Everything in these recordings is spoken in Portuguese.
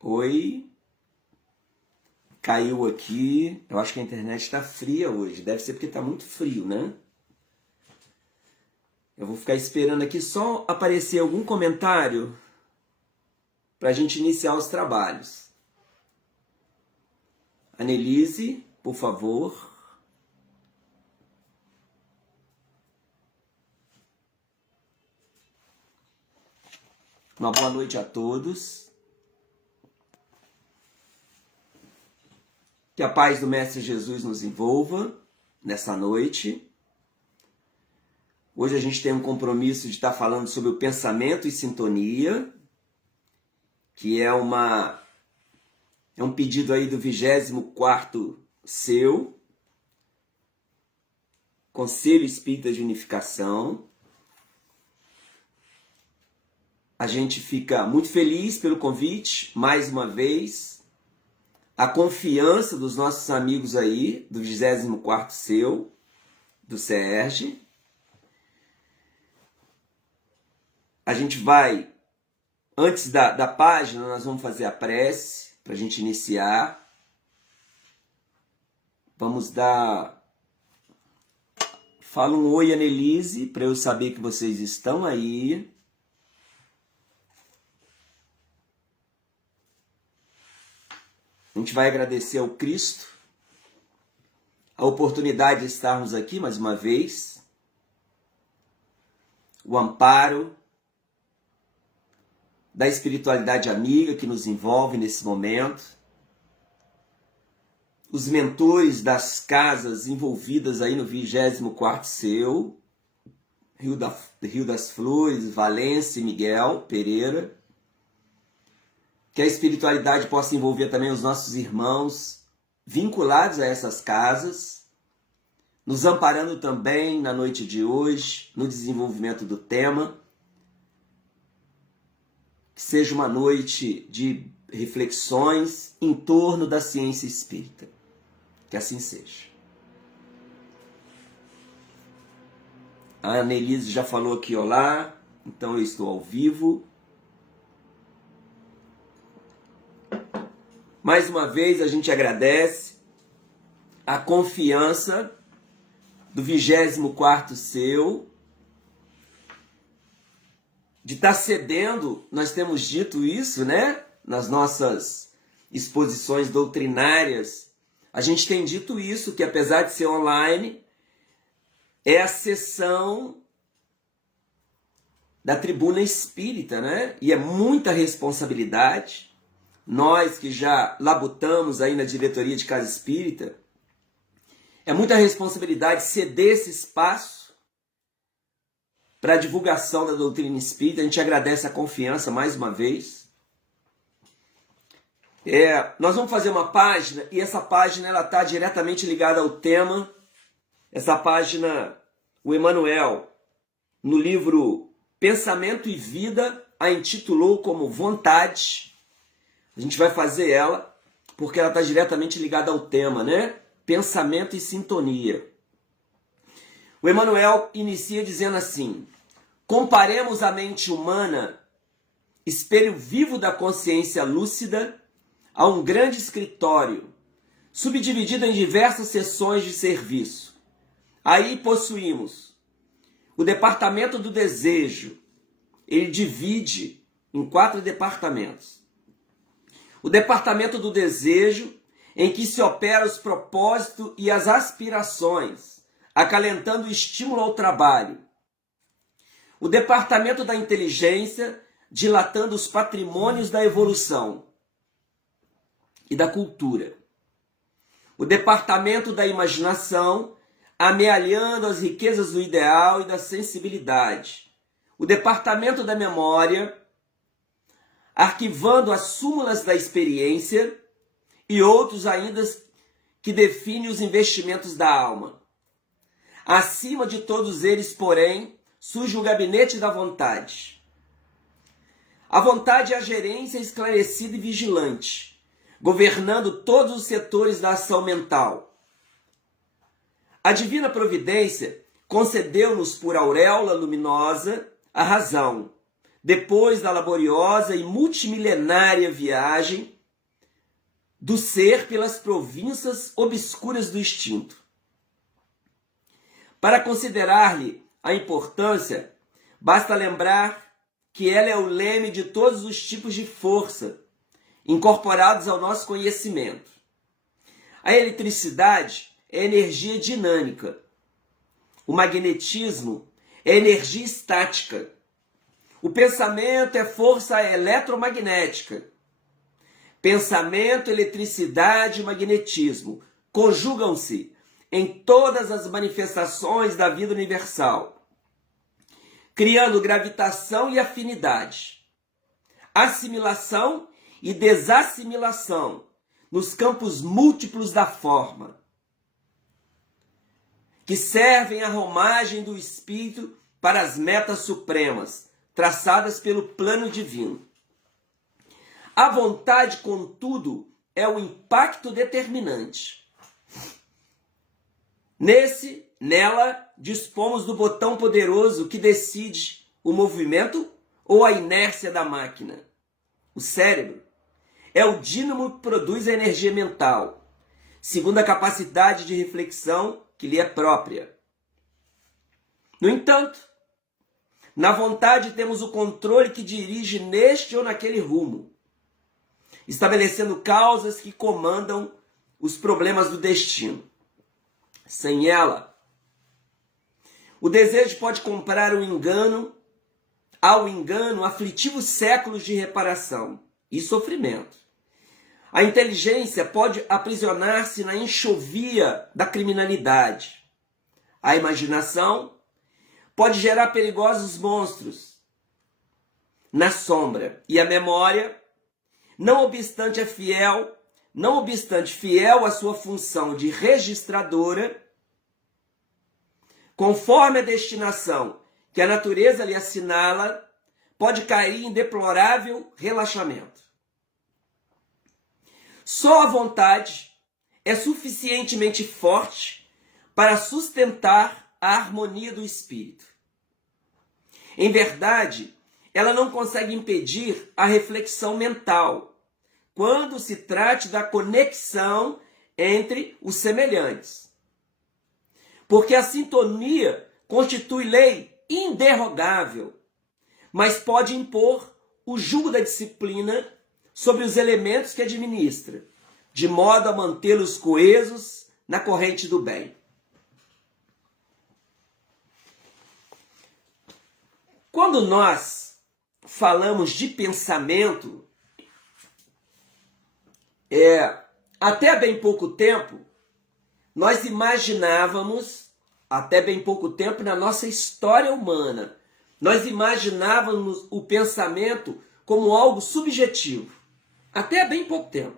Oi, caiu aqui. Eu acho que a internet está fria hoje. Deve ser porque está muito frio, né? Eu vou ficar esperando aqui só aparecer algum comentário para a gente iniciar os trabalhos. Anelise, por favor. Uma boa noite a todos. Que a paz do Mestre Jesus nos envolva nessa noite. Hoje a gente tem um compromisso de estar falando sobre o pensamento e sintonia, que é um pedido aí do 24º seu, Conselho Espírita de Unificação. A gente fica muito feliz pelo convite, mais uma vez. A confiança dos nossos amigos aí, do 24º seu, do SERJ. A gente vai, antes da página, nós vamos fazer a prece, para a gente iniciar. Vamos dar... Fala um oi, Anelise, para eu saber que vocês estão aí. A gente vai agradecer ao Cristo a oportunidade de estarmos aqui mais uma vez, o amparo da espiritualidade amiga que nos envolve nesse momento, os mentores das casas envolvidas aí no 24º seu, Rio das Flores, Valência e Miguel Pereira. Que a espiritualidade possa envolver também os nossos irmãos vinculados a essas casas, nos amparando também na noite de hoje, no desenvolvimento do tema. Que seja uma noite de reflexões em torno da ciência espírita. Que assim seja. A Annelise já falou aqui, olá, então eu estou ao vivo. Mais uma vez a gente agradece a confiança do 24º seu, de estar cedendo, nós temos dito isso, né? Nas nossas exposições doutrinárias, a gente tem dito isso, que apesar de ser online, é a sessão da tribuna espírita, né? E é muita responsabilidade. Nós que já labutamos aí na diretoria de Casa Espírita, é muita responsabilidade ceder esse espaço para a divulgação da doutrina espírita. A gente agradece a confiança mais uma vez. Nós vamos fazer uma página, e essa página está diretamente ligada ao tema. Essa página, o Emmanuel, no livro Pensamento e Vida, a intitulou como Vontade. A gente vai fazer ela, porque ela está diretamente ligada ao tema, né? Pensamento e sintonia. O Emmanuel inicia dizendo assim: comparemos a mente humana, espelho vivo da consciência lúcida, a um grande escritório, subdividido em diversas seções de serviço. Aí possuímos o departamento do desejo. Ele divide em 4 departamentos. O departamento do desejo, em que se opera os propósitos e as aspirações, acalentando o estímulo ao trabalho. O departamento da inteligência, dilatando os patrimônios da evolução e da cultura. O departamento da imaginação, amealhando as riquezas do ideal e da sensibilidade. O departamento da memória, arquivando as súmulas da experiência, e outros ainda que definem os investimentos da alma. Acima de todos eles, porém, surge o gabinete da vontade. A vontade é a gerência esclarecida e vigilante, governando todos os setores da ação mental. A divina providência concedeu-nos por auréola luminosa a razão, depois da laboriosa e multimilenária viagem do ser pelas províncias obscuras do instinto. Para considerar-lhe a importância, basta lembrar que ela é o leme de todos os tipos de força incorporados ao nosso conhecimento. A eletricidade é energia dinâmica. O magnetismo é energia estática. O pensamento é força eletromagnética. Pensamento, eletricidade e magnetismo conjugam-se em todas as manifestações da vida universal, criando gravitação e afinidade, assimilação e desassimilação nos campos múltiplos da forma, que servem à romagem do espírito para as metas supremas, traçadas pelo plano divino. A vontade, contudo, é o impacto determinante. Nela, dispomos do botão poderoso que decide o movimento ou a inércia da máquina. O cérebro é o dínamo que produz a energia mental, segundo a capacidade de reflexão que lhe é própria. No entanto, na vontade temos o controle que dirige neste ou naquele rumo, estabelecendo causas que comandam os problemas do destino. Sem ela, o desejo pode comprar ao engano aflitivos séculos de reparação e sofrimento. A inteligência pode aprisionar-se na enxovia da criminalidade. A imaginação pode gerar perigosos monstros na sombra. E a memória, não obstante fiel à sua função de registradora, conforme a destinação que a natureza lhe assinala, pode cair em deplorável relaxamento. Só a vontade é suficientemente forte para sustentar a harmonia do espírito. Em verdade, ela não consegue impedir a reflexão mental, quando se trate da conexão entre os semelhantes. Porque a sintonia constitui lei inderrogável, mas pode impor o jugo da disciplina sobre os elementos que administra, de modo a mantê-los coesos na corrente do bem. Quando nós falamos de pensamento, até bem pouco tempo, nós imaginávamos, até bem pouco tempo na nossa história humana, nós imaginávamos o pensamento como algo subjetivo. Até bem pouco tempo.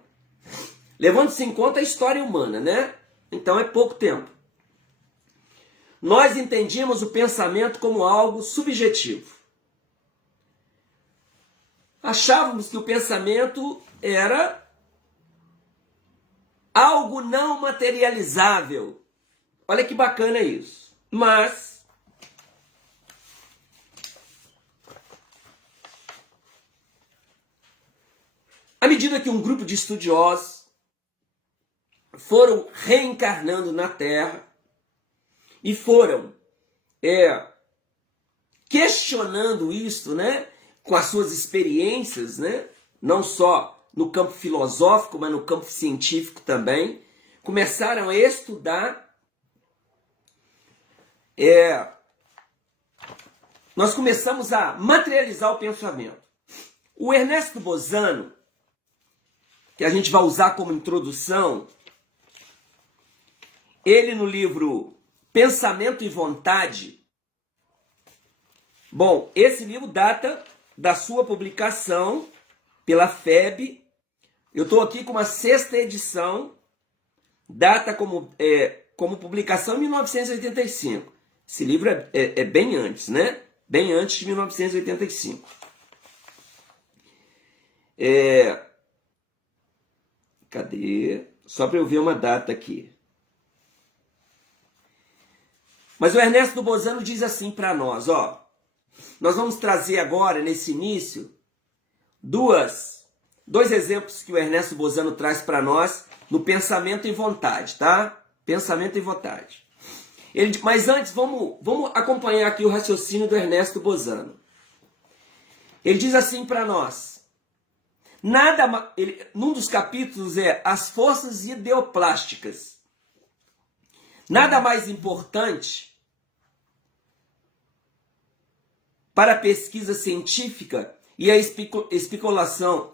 Levando-se em conta a história humana, né? Então é pouco tempo. Nós entendíamos o pensamento como algo subjetivo. Achávamos que o pensamento era algo não materializável. Olha que bacana isso. Mas à medida que um grupo de estudiosos foram reencarnando na Terra e foram questionando isto, né, com as suas experiências, né, não só no campo filosófico, mas no campo científico também, começaram a estudar. Nós começamos a materializar o pensamento. O Ernesto Bozano, que a gente vai usar como introdução, ele no livro Pensamento e Vontade, bom, esse livro data da sua publicação pela FEB. Eu estou aqui com uma 6ª edição, data como publicação em 1985. Esse livro é bem antes, né? Bem antes de 1985. Cadê? Só para eu ver uma data aqui. Mas o Ernesto Bozano diz assim para nós, ó. Nós vamos trazer agora, nesse início, dois exemplos que o Ernesto Bozano traz para nós no pensamento e vontade, tá? Pensamento e vontade. Mas antes, vamos acompanhar aqui o raciocínio do Ernesto Bozano. Ele diz assim para nós, num dos capítulos é as forças ideoplásticas. Nada mais importante para a pesquisa científica e a especulação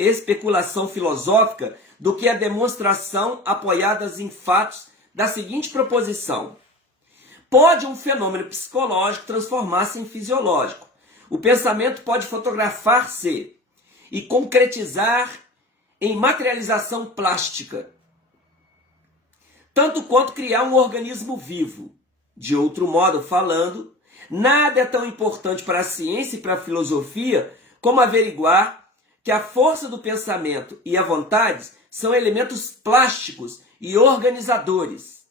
filosófica do que a demonstração apoiadas em fatos da seguinte proposição. Pode um fenômeno psicológico transformar-se em fisiológico. O pensamento pode fotografar-se e concretizar em materialização plástica, tanto quanto criar um organismo vivo. De outro modo falando, nada é tão importante para a ciência e para a filosofia como averiguar que a força do pensamento e a vontade são elementos plásticos e organizadores.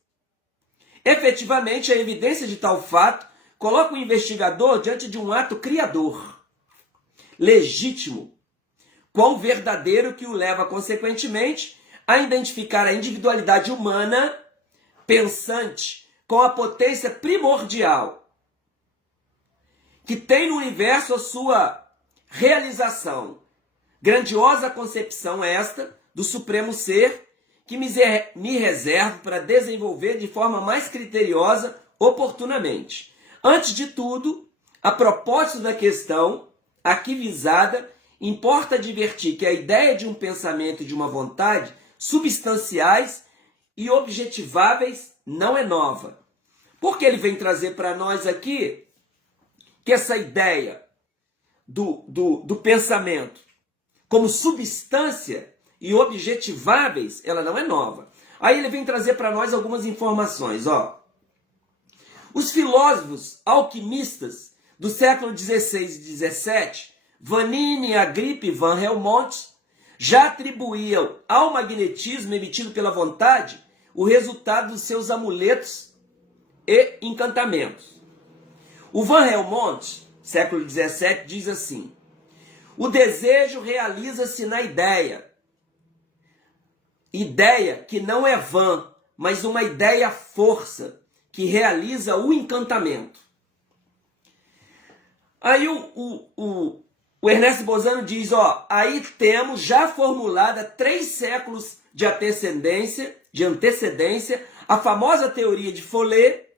Efetivamente, a evidência de tal fato coloca o investigador diante de um ato criador, legítimo, quão verdadeiro, que o leva, consequentemente, a identificar a individualidade humana pensante com a potência primordial que tem no universo a sua realização. Grandiosa concepção esta do Supremo Ser que me reservo para desenvolver de forma mais criteriosa oportunamente. Antes de tudo, a propósito da questão aqui visada, importa advertir que a ideia de um pensamento e de uma vontade substanciais e objetiváveis não é nova. Porque ele vem trazer para nós aqui que essa ideia do pensamento como substância e objetiváveis, ela não é nova. Aí ele vem trazer para nós algumas informações. Os filósofos alquimistas do século XVI e XVII, Vanini, Agrippe e Van Helmont, já atribuíam ao magnetismo emitido pela vontade o resultado dos seus amuletos e encantamentos. O Van Helmont, século XVII, diz assim: o desejo realiza-se na ideia. Ideia que não é vã, mas uma ideia-força que realiza o encantamento. Aí o Ernesto Bozano diz, aí temos já formulada 3 séculos de antecedência, a famosa teoria de Follet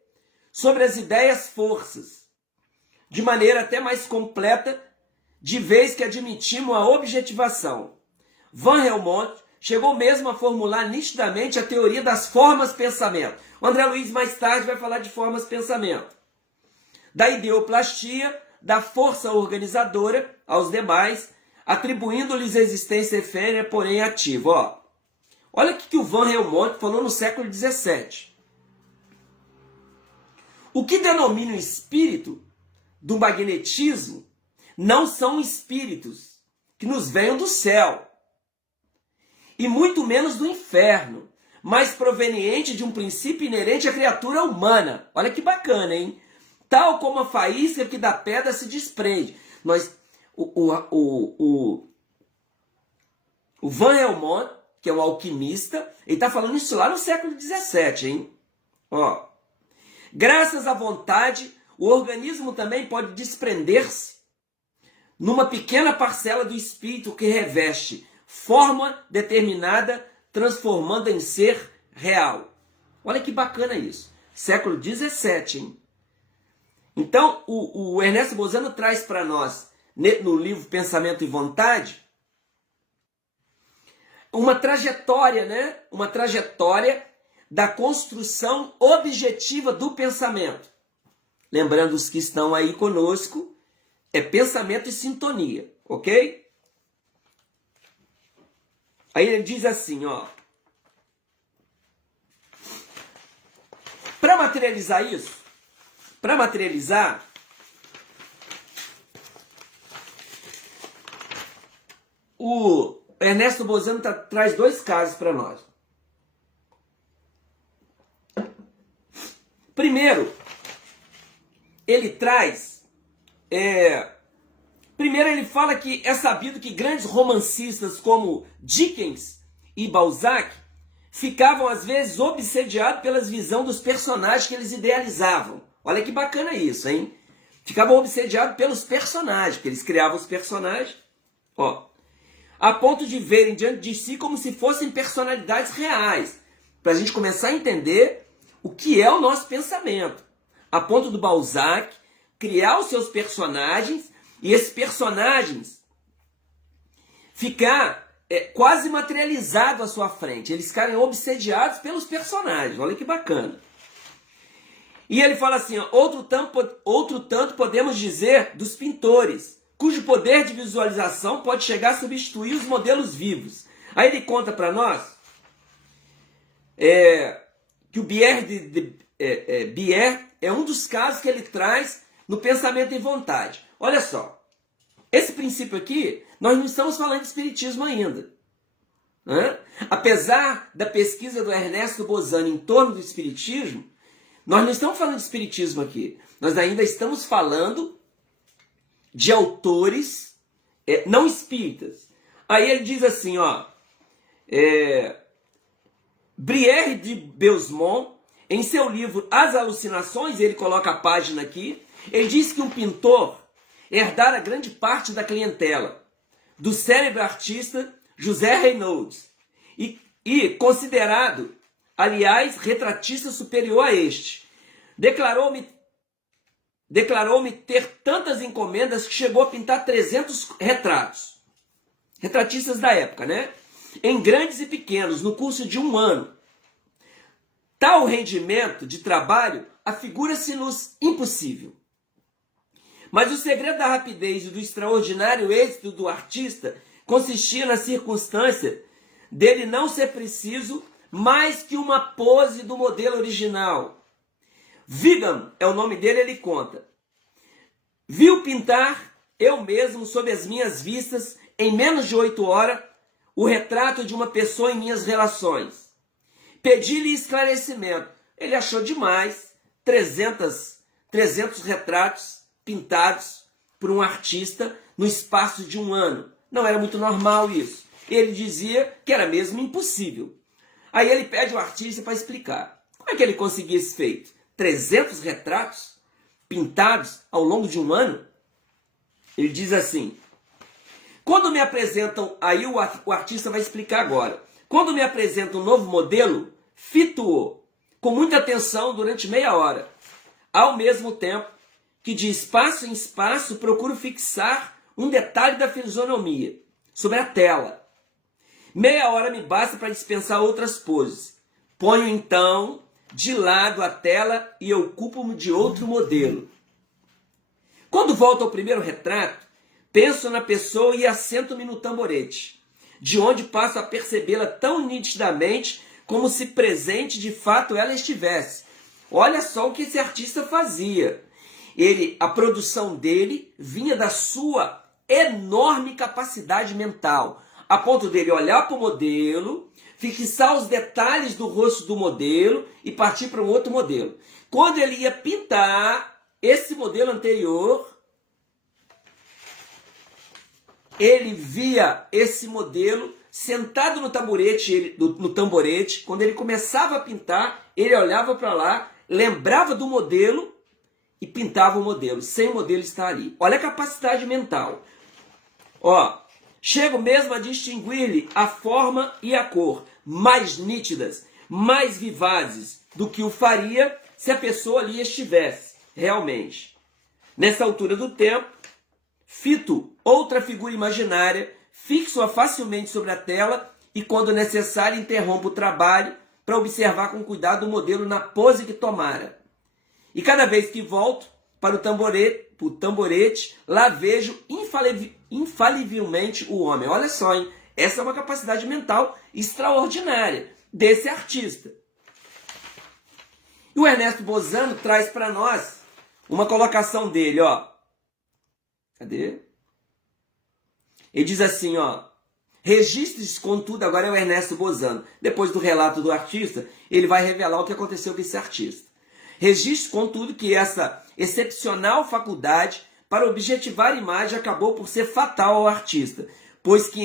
sobre as ideias-forças, de maneira até mais completa, de vez que admitimos a objetivação. Van Helmont chegou mesmo a formular nitidamente a teoria das formas-pensamento. O André Luiz mais tarde vai falar de formas-pensamento. Da ideoplastia, da força organizadora aos demais, atribuindo-lhes existência efêmera, porém ativa. Olha o que o Van Helmont falou no século XVII. O que denomina o espírito do magnetismo não são espíritos que nos venham do céu, e muito menos do inferno, mas proveniente de um princípio inerente à criatura humana. Olha que bacana, hein? Tal como a faísca que da pedra se desprende. O Van Helmont, que é um alquimista, ele está falando isso lá no século XVII, hein? Graças à vontade, o organismo também pode desprender-se numa pequena parcela do espírito que reveste forma determinada, transformando em ser real. Olha que bacana isso. Século XVII, hein? Então, o Ernesto Bozano traz para nós, no livro Pensamento e Vontade, uma trajetória, né? Uma trajetória da construção objetiva do pensamento. Lembrando os que estão aí conosco, é pensamento e sintonia, ok? Aí ele diz assim, para materializar isso, o Ernesto Bozano traz 2 casos para nós. Primeiro, ele traz Primeiro ele fala que é sabido que grandes romancistas como Dickens e Balzac ficavam às vezes obsediados pelas visões dos personagens que eles idealizavam. Olha que bacana isso, hein? Ficavam obsediados pelos personagens, porque eles criavam os personagens, a ponto de verem diante de si como se fossem personalidades reais, para a gente começar a entender o que é o nosso pensamento. A ponto do Balzac criar os seus personagens e esses personagens ficar quase materializado à sua frente. Eles ficarem obsediados pelos personagens. Olha que bacana. E ele fala assim, outro tanto podemos dizer dos pintores, cujo poder de visualização pode chegar a substituir os modelos vivos. Aí ele conta para nós que o Bier é um dos casos que ele traz no pensamento e vontade. Olha só, esse princípio aqui, nós não estamos falando de espiritismo ainda. Apesar da pesquisa do Ernesto Bozano em torno do espiritismo, nós não estamos falando de espiritismo aqui. Nós ainda estamos falando de autores não espíritas. Aí ele diz assim, Brière de Belmont, em seu livro As Alucinações, ele coloca a página aqui, ele diz que um pintor herdara grande parte da clientela do célebre artista José Reynolds e considerado, aliás, retratista superior a este. Declarou-me ter tantas encomendas que chegou a pintar 300 retratos. Retratistas da época, né? Em grandes e pequenos, no curso de 1 ano. Tal rendimento de trabalho afigura-se-nos impossível. Mas o segredo da rapidez e do extraordinário êxito do artista consistia na circunstância dele não ser preciso mais que uma pose do modelo original. Vigam é o nome dele, ele conta. Viu pintar eu mesmo, sob as minhas vistas, em menos de 8 horas, o retrato de uma pessoa em minhas relações. Pedi-lhe esclarecimento. Ele achou demais 300 retratos pintados por um artista no espaço de 1 ano. Não era muito normal isso. Ele dizia que era mesmo impossível. Aí ele pede ao artista para explicar. Como é que ele conseguia esse feito? 300 retratos pintados ao longo de 1 ano? Ele diz assim, quando me apresentam, aí o artista vai explicar agora, quando me apresentam um novo modelo, fito-o com muita atenção durante meia hora, ao mesmo tempo que de espaço em espaço procuro fixar um detalhe da fisionomia sobre a tela. Meia hora me basta para dispensar outras poses. Ponho então de lado a tela e ocupo-me de outro modelo. Quando volto ao primeiro retrato, penso na pessoa e assento-me no tamborete, de onde passo a percebê-la tão nitidamente como se presente de fato ela estivesse. Olha só o que esse artista fazia. A produção dele vinha da sua enorme capacidade mental, a ponto dele olhar para o modelo, fixar os detalhes do rosto do modelo e partir para um outro modelo. Quando ele ia pintar esse modelo anterior, ele via esse modelo sentado no tamborete. Quando ele começava a pintar, ele olhava para lá, lembrava do modelo e pintava o modelo, sem o modelo estar ali. Olha a capacidade mental. Chego mesmo a distinguir-lhe a forma e a cor mais nítidas, mais vivazes do que o faria se a pessoa ali estivesse, realmente. Nessa altura do tempo, fito outra figura imaginária, fixo-a facilmente sobre a tela e, quando necessário, interrompo o trabalho para observar com cuidado o modelo na pose que tomara. E cada vez que volto para o tamborete, lá vejo infalivelmente o homem. Olha só, hein? Essa é uma capacidade mental extraordinária desse artista. E o Ernesto Bozano traz para nós uma colocação dele, Cadê? Ele diz assim, registre-se, contudo, agora é o Ernesto Bozano. Depois do relato do artista, ele vai revelar o que aconteceu com esse artista. Registre, contudo, que essa excepcional faculdade para objetivar a imagem acabou por ser fatal ao artista, pois que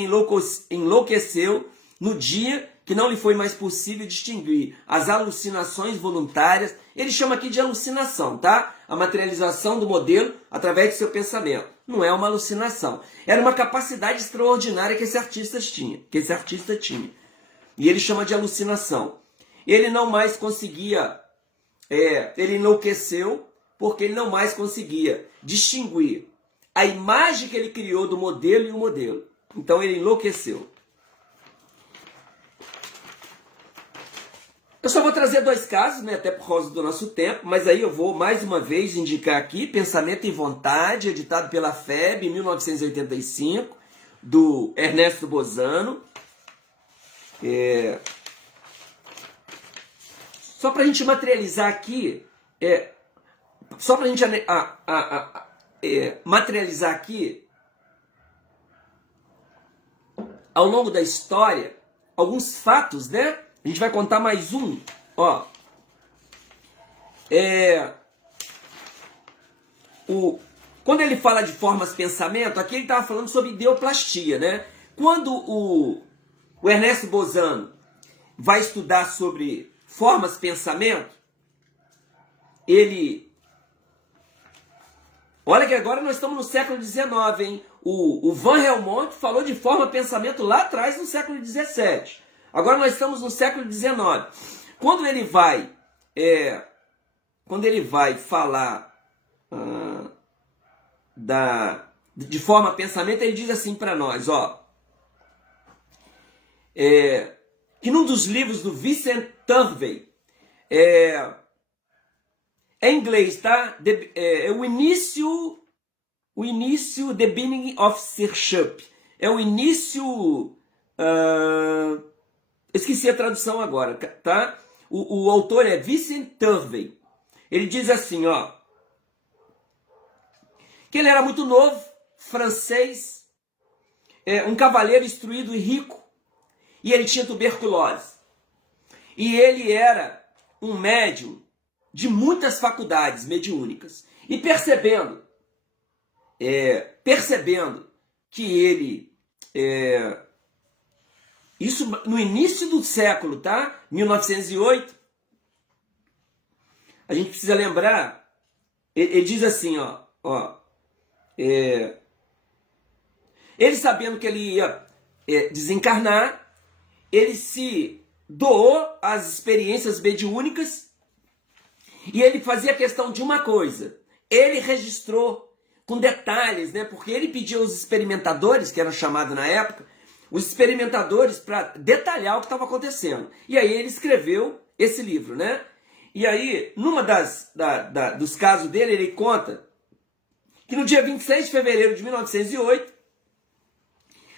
enlouqueceu no dia que não lhe foi mais possível distinguir as alucinações voluntárias. Ele chama aqui de alucinação, tá? A materialização do modelo através do seu pensamento. Não é uma alucinação. Era uma capacidade extraordinária que esse artista tinha. E ele chama de alucinação. Ele não mais conseguia, ele enlouqueceu porque ele não mais conseguia distinguir a imagem que ele criou do modelo e o modelo. Então ele enlouqueceu. Eu só vou trazer 2 casos, né, até por causa do nosso tempo, mas aí eu vou mais uma vez indicar aqui Pensamento e Vontade, editado pela FEB em 1985, do Ernesto Bozano. Só para a gente materializar aqui, materializar aqui, ao longo da história, alguns fatos, né? A gente vai contar mais um, ó. Quando ele fala de formas pensamento, aqui ele estava falando sobre ideoplastia, né? Quando o Ernesto Bozano vai estudar sobre formas pensamento, ele... Olha que agora nós estamos no século XIX, hein? O Van Helmont falou de forma pensamento lá atrás, no século XVII. Agora nós estamos no século XIX. Quando ele vai falar de forma pensamento, ele diz assim para nós, ó, que num dos livros do Vincent Turvey, é em inglês, tá? O início, The Beginning of Search. É o início... esqueci a tradução agora, tá? O autor é Vincent Turvey. Ele diz assim, ó, que ele era muito novo, francês, um cavaleiro instruído e rico, e ele tinha tuberculose. E ele era um médium de muitas faculdades mediúnicas. E percebendo que ele... isso no início do século, tá? 1908. A gente precisa lembrar, ele diz assim, ó, ele sabendo que ele ia desencarnar, ele se doou às experiências mediúnicas e ele fazia questão de uma coisa, ele registrou com detalhes, né? Porque ele pediu aos experimentadores, que eram chamados na época, os experimentadores para detalhar o que estava acontecendo. E aí ele escreveu esse livro, né? E aí, numa dos casos dele, ele conta que no dia 26 de fevereiro de 1908,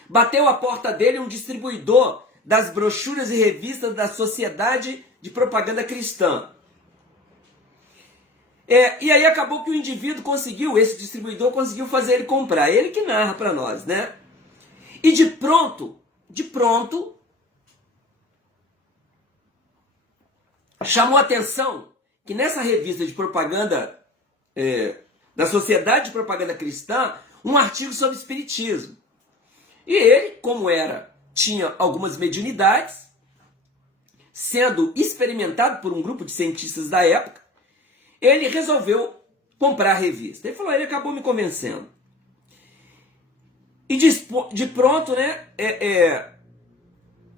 bateu à porta dele um distribuidor das brochuras e revistas da Sociedade de Propaganda Cristã. E aí acabou que o indivíduo esse distribuidor conseguiu fazer ele comprar. Ele que narra para nós, né? E de pronto, chamou a atenção que nessa revista de propaganda da Sociedade de Propaganda Cristã, um artigo sobre espiritismo. E ele, como tinha algumas mediunidades, sendo experimentado por um grupo de cientistas da época, ele resolveu comprar a revista. Ele falou, ele acabou me convencendo. E de pronto, né,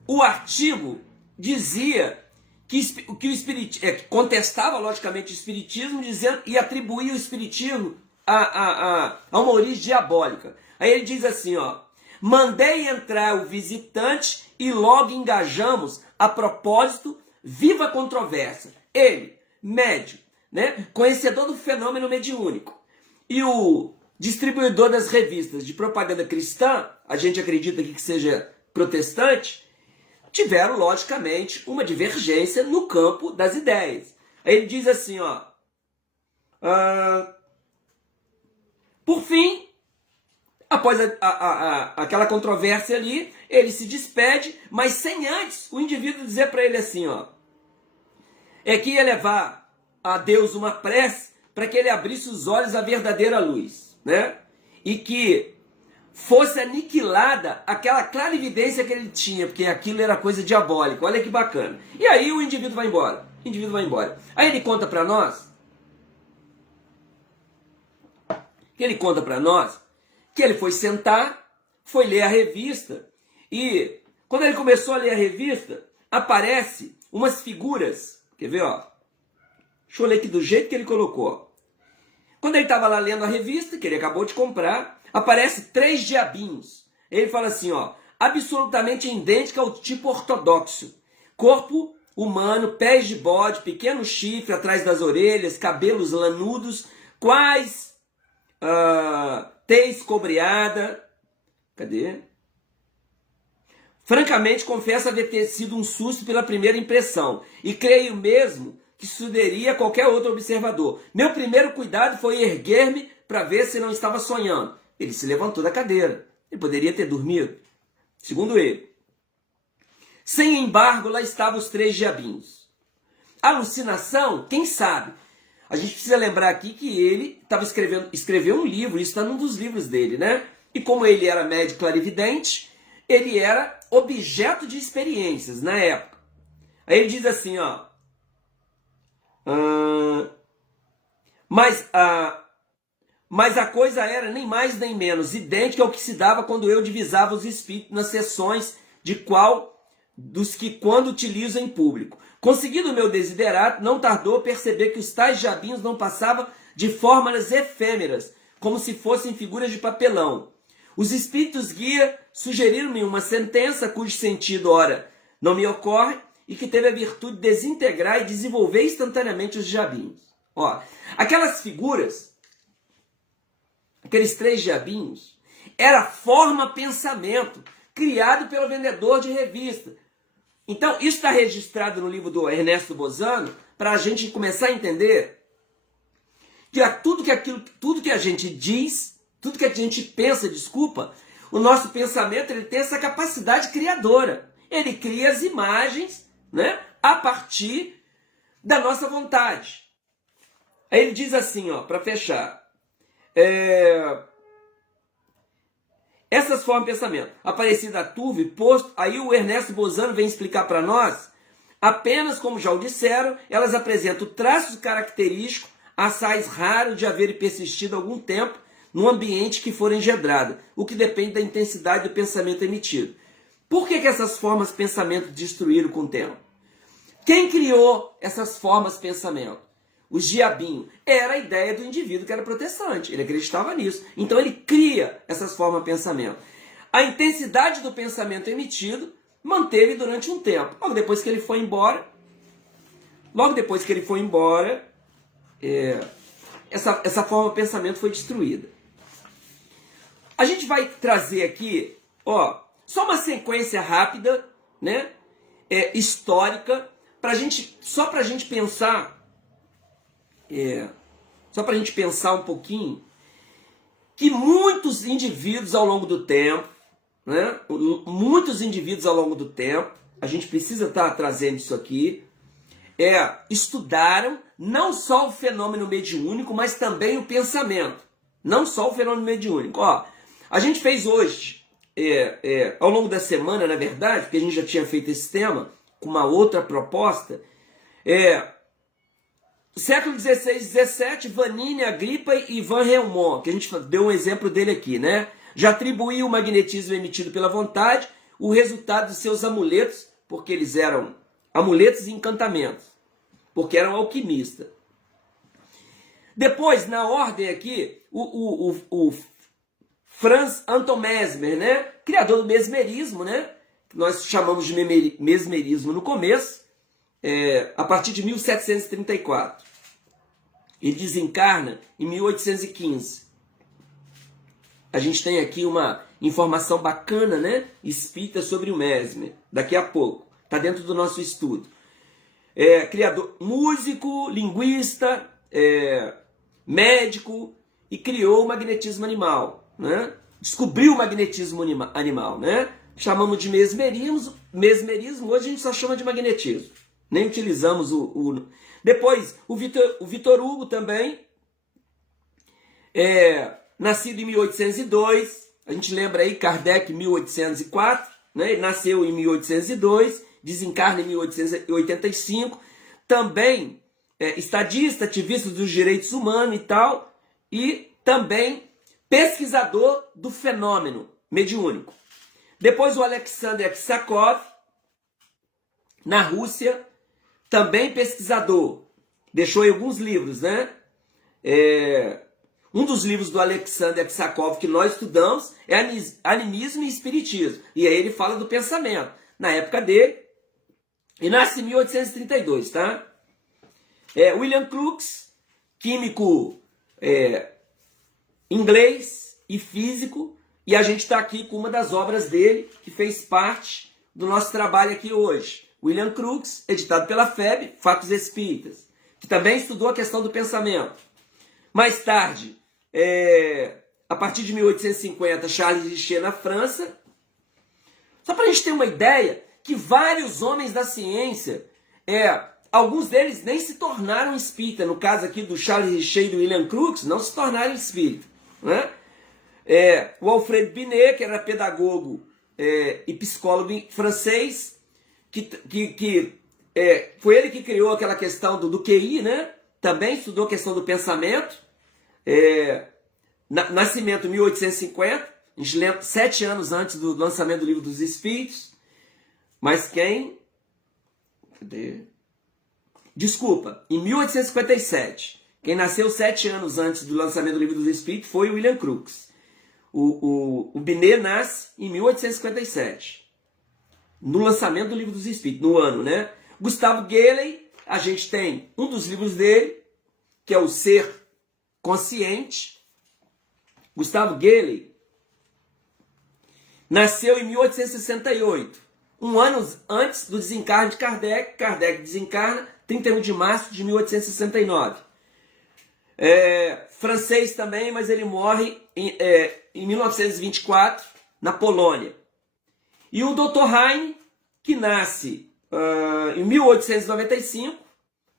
o artigo dizia que o espiritismo, contestava logicamente o espiritismo, dizendo, e atribuía o espiritismo a uma origem diabólica. Aí ele diz assim, ó, mandei entrar o visitante e logo engajamos a propósito viva controvérsia. Ele, médium, né, conhecedor do fenômeno mediúnico, e o distribuidor das revistas de propaganda cristã, a gente acredita aqui que seja protestante, tiveram, logicamente, uma divergência no campo das ideias. Aí ele diz assim, ó, por fim, após aquela controvérsia ali, ele se despede, mas sem antes o indivíduo dizer para ele assim, ó, que ia levar a Deus uma prece para que ele abrisse os olhos à verdadeira luz. né? E que fosse aniquilada aquela clarividência que ele tinha, porque aquilo era coisa diabólica. Olha que bacana. E aí o indivíduo vai embora. O indivíduo vai embora. Aí ele conta para nós que ele foi sentar, foi ler a revista, e quando ele começou a ler a revista, aparece umas figuras. Quer ver, ó? Deixa eu ler aqui do jeito que ele colocou. Quando ele estava lá lendo a revista, que ele acabou de comprar, aparece 3 diabinhos. Ele fala assim, ó, absolutamente idêntica ao tipo ortodoxo. Corpo humano, pés de bode, pequeno chifre atrás das orelhas, cabelos lanudos, quais tez cobreada. Cadê? Francamente, confesso haver ter sido um susto pela primeira impressão, e creio mesmo que sucederia a qualquer outro observador. Meu primeiro cuidado foi erguer-me para ver se não estava sonhando. Ele se levantou da cadeira. Ele poderia ter dormido. Segundo ele. Sem embargo, lá estavam os 3 diabinhos. Alucinação? Quem sabe? A gente precisa lembrar aqui que ele escreveu um livro, isso está num dos livros dele, né? E como ele era médico clarividente, ele era objeto de experiências na época. Aí ele diz assim, ó. Mas a coisa era nem mais nem menos idêntica ao que se dava quando eu divisava os espíritos nas sessões dos que quando utilizo em público. Conseguido o meu desiderato, não tardou a perceber que os tais diabinhos não passavam de formas efêmeras, como se fossem figuras de papelão. Os espíritos guia sugeriram-me uma sentença cujo sentido, ora, não me ocorre, e que teve a virtude de desintegrar e desenvolver instantaneamente os diabinhos. Ó, aquelas figuras, aqueles 3 diabinhos, era forma-pensamento criado pelo vendedor de revista. Então, isso está registrado no livro do Ernesto Bozano, para a gente começar a entender que tudo que a gente diz, tudo que a gente pensa, o nosso pensamento ele tem essa capacidade criadora. Ele cria as imagens, né, a partir da nossa vontade. Aí ele diz assim, ó, para fechar. Essas formas de pensamento, Aparecida Turve, posto, aí o Ernesto Bozano vem explicar para nós, apenas como já o disseram, elas apresentam traços característicos, assais raros de haverem persistido algum tempo num ambiente que for engedrado, o que depende da intensidade do pensamento emitido. Por que essas formas de pensamento destruíram com o tempo? Quem criou essas formas de pensamento? Os diabinhos. Era a ideia do indivíduo que era protestante. Ele acreditava nisso. Então ele cria essas formas de pensamento. A intensidade do pensamento emitido manteve durante um tempo. Logo depois que ele foi embora, essa forma de pensamento foi destruída. A gente vai trazer aqui, ó, só uma sequência rápida, né, histórica, só para a gente pensar um pouquinho, que muitos indivíduos ao longo do tempo, né, a gente precisa estar trazendo isso aqui, estudaram não só o fenômeno mediúnico, mas também o pensamento. Não só o fenômeno mediúnico. Ó, a gente fez hoje, ao longo da semana, na verdade, porque a gente já tinha feito esse tema, com uma outra proposta, século XVI e XVII, Vanini, Agripa e Van Helmont, que a gente deu um exemplo dele aqui, né? Já atribuiu o magnetismo emitido pela vontade, o resultado de seus amuletos, porque eles eram amuletos e encantamentos, porque eram alquimistas. Depois, na ordem aqui, o Franz Anton Mesmer, né? Criador do mesmerismo, né? Que nós chamamos de mesmerismo no começo, a partir de 1734. Ele desencarna em 1815. A gente tem aqui uma informação bacana, né? Espírita sobre o Mesmer. Daqui a pouco. Está dentro do nosso estudo. Criador, músico, linguista, médico, e criou o magnetismo animal, né? Descobriu o magnetismo animal, né? Chamamos de mesmerismo, hoje a gente só chama de magnetismo. Nem utilizamos Depois, o Vitor Hugo também nascido em 1802, a gente lembra aí, Kardec 1804, né? Ele nasceu em 1802, desencarna em 1885, também estadista, ativista dos direitos humanos e tal, e também pesquisador do fenômeno mediúnico. Depois o Alexander Aksakov, na Rússia, também pesquisador, deixou aí alguns livros, né? Um dos livros do Alexander Aksakov que nós estudamos é Animismo e Espiritismo. E aí ele fala do pensamento. Na época dele, e nasce em 1832, tá? William Crookes, químico inglês e físico, e a gente está aqui com uma das obras dele, que fez parte do nosso trabalho aqui hoje. William Crookes, editado pela FEB, Fatos Espíritas, que também estudou a questão do pensamento. Mais tarde, a partir de 1850, Charles Richer na França. Só para a gente ter uma ideia, que vários homens da ciência, alguns deles nem se tornaram espírita. No caso aqui do Charles Richer e do William Crookes, não se tornaram espírita, né? O Alfred Binet, que era pedagogo e psicólogo francês, que foi ele que criou aquela questão do QI, né? Também estudou a questão do pensamento. Nascimento 1850, a gente lembra 7 anos antes do lançamento do Livro dos Espíritos. Mas quem? Cadê? Desculpa, em 1857. Quem nasceu 7 anos antes do lançamento do Livro dos Espíritos foi o William Crookes. O Binet nasce em 1857. No lançamento do Livro dos Espíritos, no ano, né? Gustavo Galey, a gente tem um dos livros dele, que é o Ser Consciente. Gustavo Galey nasceu em 1868, um ano antes do desencarne de Kardec. Kardec desencarna 31 de março de 1869. Francês também, mas ele morre em 1924, na Polônia. E o Dr. Heine, que nasce em 1895,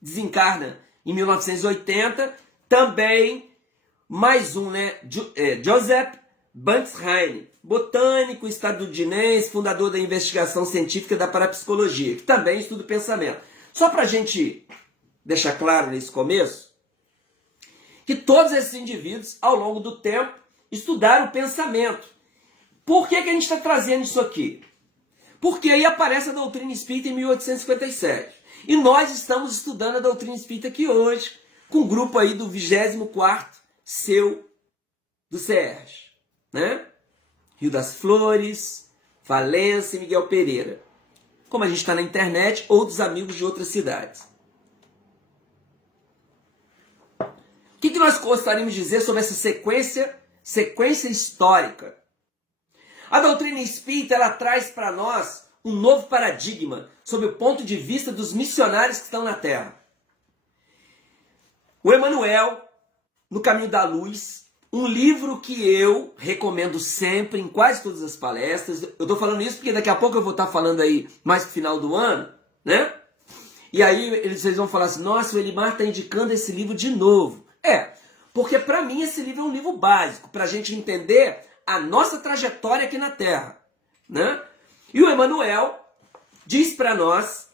desencarna em 1980, também mais um, né? Joseph Banks Heine, botânico estadunidense, fundador da investigação científica da parapsicologia, que também estuda o pensamento. Só para a gente deixar claro nesse começo, que todos esses indivíduos, ao longo do tempo, estudaram o pensamento. Por que a gente está trazendo isso aqui? Porque aí aparece a doutrina espírita em 1857. E nós estamos estudando a doutrina espírita aqui hoje, com o grupo aí do 24º seu do CERJ, né? Rio das Flores, Valência e Miguel Pereira. Como a gente está na internet, ou dos amigos de outras cidades. O que nós gostaríamos de dizer sobre essa sequência histórica? A doutrina espírita, ela traz para nós um novo paradigma sob o ponto de vista dos missionários que estão na Terra. O Emmanuel, No Caminho da Luz, um livro que eu recomendo sempre, em quase todas as palestras. Eu estou falando isso porque daqui a pouco eu vou estar falando aí mais no final do ano, né? E aí vocês vão falar assim, nossa, o Elimar está indicando esse livro de novo. Porque para mim esse livro é um livro básico, para a gente entender a nossa trajetória aqui na Terra, né? E o Emmanuel diz para nós,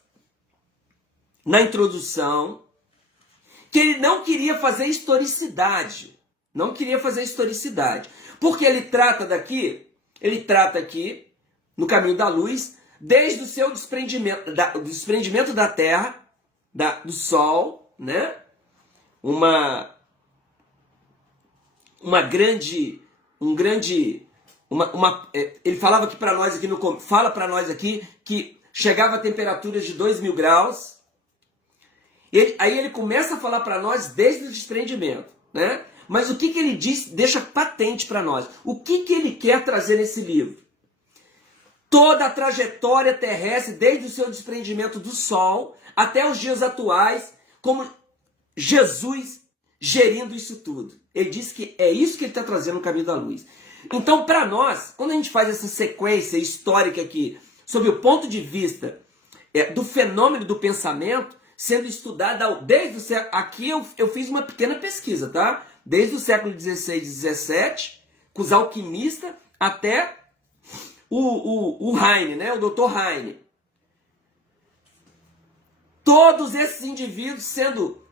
na introdução, que ele não queria fazer historicidade. Não queria fazer historicidade. Porque ele trata aqui, no Caminho da Luz, desde o seu desprendimento da Terra, do Sol, né? Ele falava aqui para nós fala para nós aqui que chegava a temperaturas de 2.000 graus. Aí ele começa a falar para nós desde o desprendimento, né? Mas o que ele diz, deixa patente para nós. O que ele quer trazer nesse livro? Toda a trajetória terrestre, desde o seu desprendimento do Sol até os dias atuais, como Jesus gerindo isso tudo. Ele diz que é isso que ele está trazendo no Caminho da Luz. Então, para nós, quando a gente faz essa sequência histórica aqui, sob o ponto de vista do fenômeno do pensamento, sendo estudado desde aqui eu fiz uma pequena pesquisa, tá? desde o século XVI e XVII, com os alquimistas, até o Heine, né? O Dr. Heine. Todos esses indivíduos sendo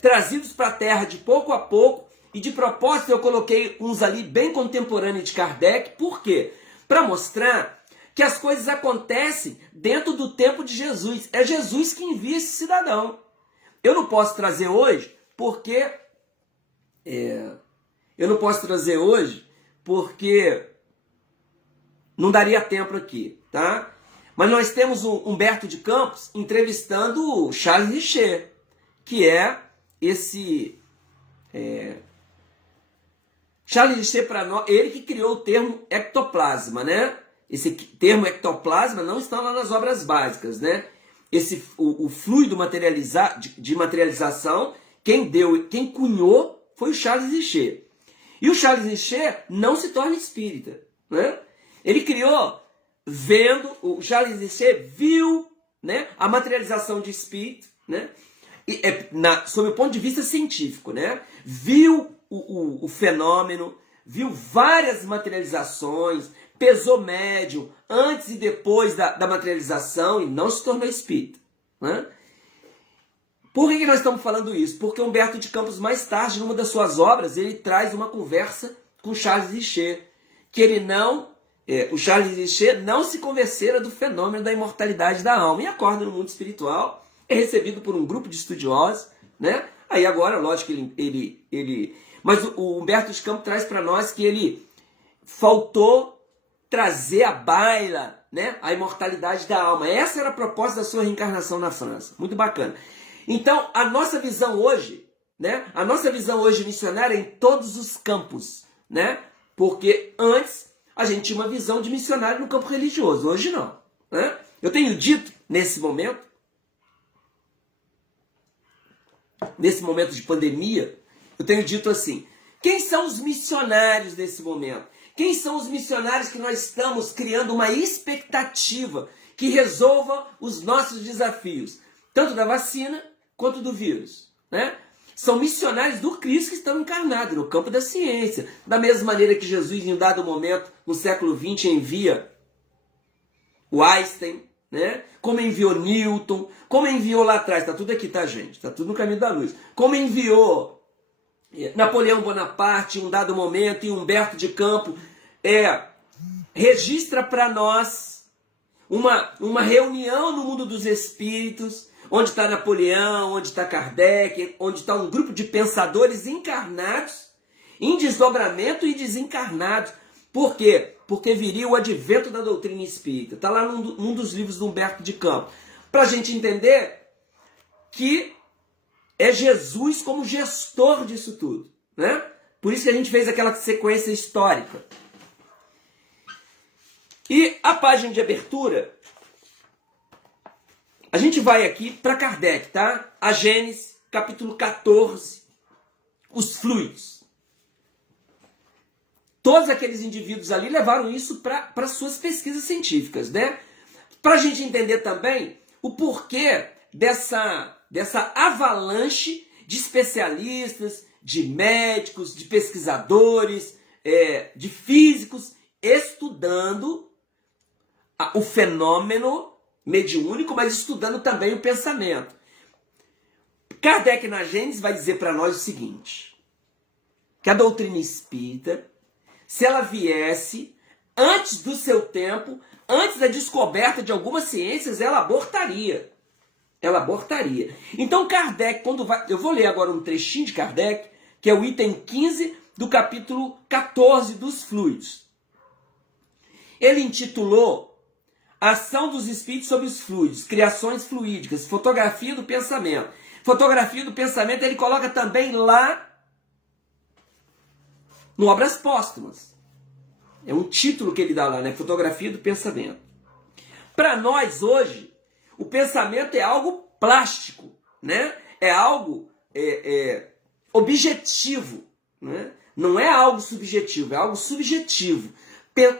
trazidos para a Terra de pouco a pouco, e de propósito eu coloquei uns ali bem contemporâneos de Kardec. Por quê? Para mostrar que as coisas acontecem dentro do tempo de Jesus. É Jesus que envia esse cidadão. Eu não posso trazer hoje porque não daria tempo aqui, tá? Mas nós temos o Humberto de Campos entrevistando o Charles Richer, que é esse... Charles Richer, para nós, ele que criou o termo ectoplasma, né? Esse termo ectoplasma não está lá nas obras básicas, né? O fluido de materialização, quem cunhou foi o Charles Richer. E o Charles Richer não se torna espírita, né? Ele criou o Charles Richer viu, né, a materialização de espírito, né? Sob o ponto de vista científico, né? Viu o fenômeno, viu várias materializações, pesou médium antes e depois da materialização e não se tornou espírita, né? Por que nós estamos falando isso? Porque Humberto de Campos, mais tarde, numa das suas obras, ele traz uma conversa com Charles Richer, que o Charles Richer não se convencera do fenômeno da imortalidade da alma e acorda no mundo espiritual, é recebido por um grupo de estudiosos, né? Aí agora, lógico que mas o Humberto de Campos traz para nós que ele faltou trazer à baila, né, a imortalidade da alma. Essa era a proposta da sua reencarnação na França. Muito bacana. Então, a nossa visão hoje, né, a nossa visão hoje missionária é em todos os campos, né? Porque antes a gente tinha uma visão de missionário no campo religioso, hoje não, né? Eu tenho dito nesse momento de pandemia, eu tenho dito assim: quem são os missionários desse momento? Quem são os missionários que nós estamos criando uma expectativa que resolva os nossos desafios, tanto da vacina quanto do vírus, né? São missionários do Cristo que estão encarnados no campo da ciência. Da mesma maneira que Jesus, em um dado momento, no século XX, envia o Einstein, né? Como enviou Newton, como enviou lá atrás, tá tudo aqui, tá, gente? Tá tudo no caminho da luz. Como enviou Napoleão Bonaparte, em um dado momento, e Humberto de Campos, registra para nós uma reunião no mundo dos espíritos, onde está Napoleão, onde está Kardec, onde está um grupo de pensadores encarnados, em desdobramento e desencarnados. Por quê? Porque viria o advento da doutrina espírita. Está lá num dos livros do Humberto de Campos. Para a gente entender que é Jesus como gestor disso tudo, né? Por isso que a gente fez aquela sequência histórica. E a página de abertura, a gente vai aqui para Kardec, tá? A Gênesis, capítulo 14, os fluidos. Todos aqueles indivíduos ali levaram isso para suas pesquisas científicas, né? Para a gente entender também o porquê dessa avalanche de especialistas, de médicos, de pesquisadores, de físicos, estudando o fenômeno mediúnico, mas estudando também o pensamento. Kardec, na Gênesis, vai dizer para nós o seguinte: que a doutrina espírita, se ela viesse antes do seu tempo, antes da descoberta de algumas ciências, ela abortaria. Ela abortaria. Então Kardec, quando vai... Eu vou ler agora um trechinho de Kardec, que é o item 15 do capítulo 14 dos fluidos. Ele intitulou Ação dos Espíritos sobre os Fluidos, Criações Fluídicas, Fotografia do Pensamento. Fotografia do Pensamento ele coloca também lá no Obras Póstumas. É um título que ele dá lá, né? Fotografia do Pensamento. Para nós hoje, o pensamento é algo plástico, né? É algo objetivo, né? Não é algo subjetivo, é algo subjetivo.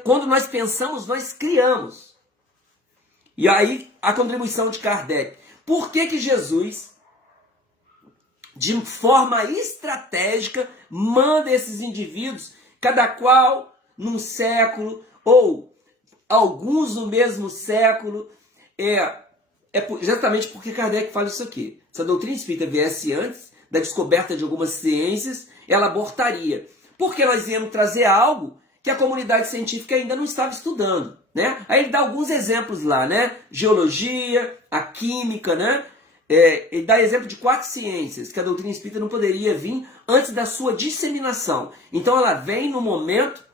Quando nós pensamos, nós criamos. E aí, a contribuição de Kardec. Por que Jesus de forma estratégica, manda esses indivíduos, cada qual num século, ou alguns no mesmo século. Exatamente porque Kardec fala isso aqui. Se a doutrina espírita viesse antes da descoberta de algumas ciências, ela abortaria. Porque nós íamos trazer algo que a comunidade científica ainda não estava estudando, né? Aí ele dá alguns exemplos lá, né? Geologia, a química, né? Ele dá exemplo de 4 ciências que a doutrina espírita não poderia vir antes da sua disseminação. Então ela vem no momento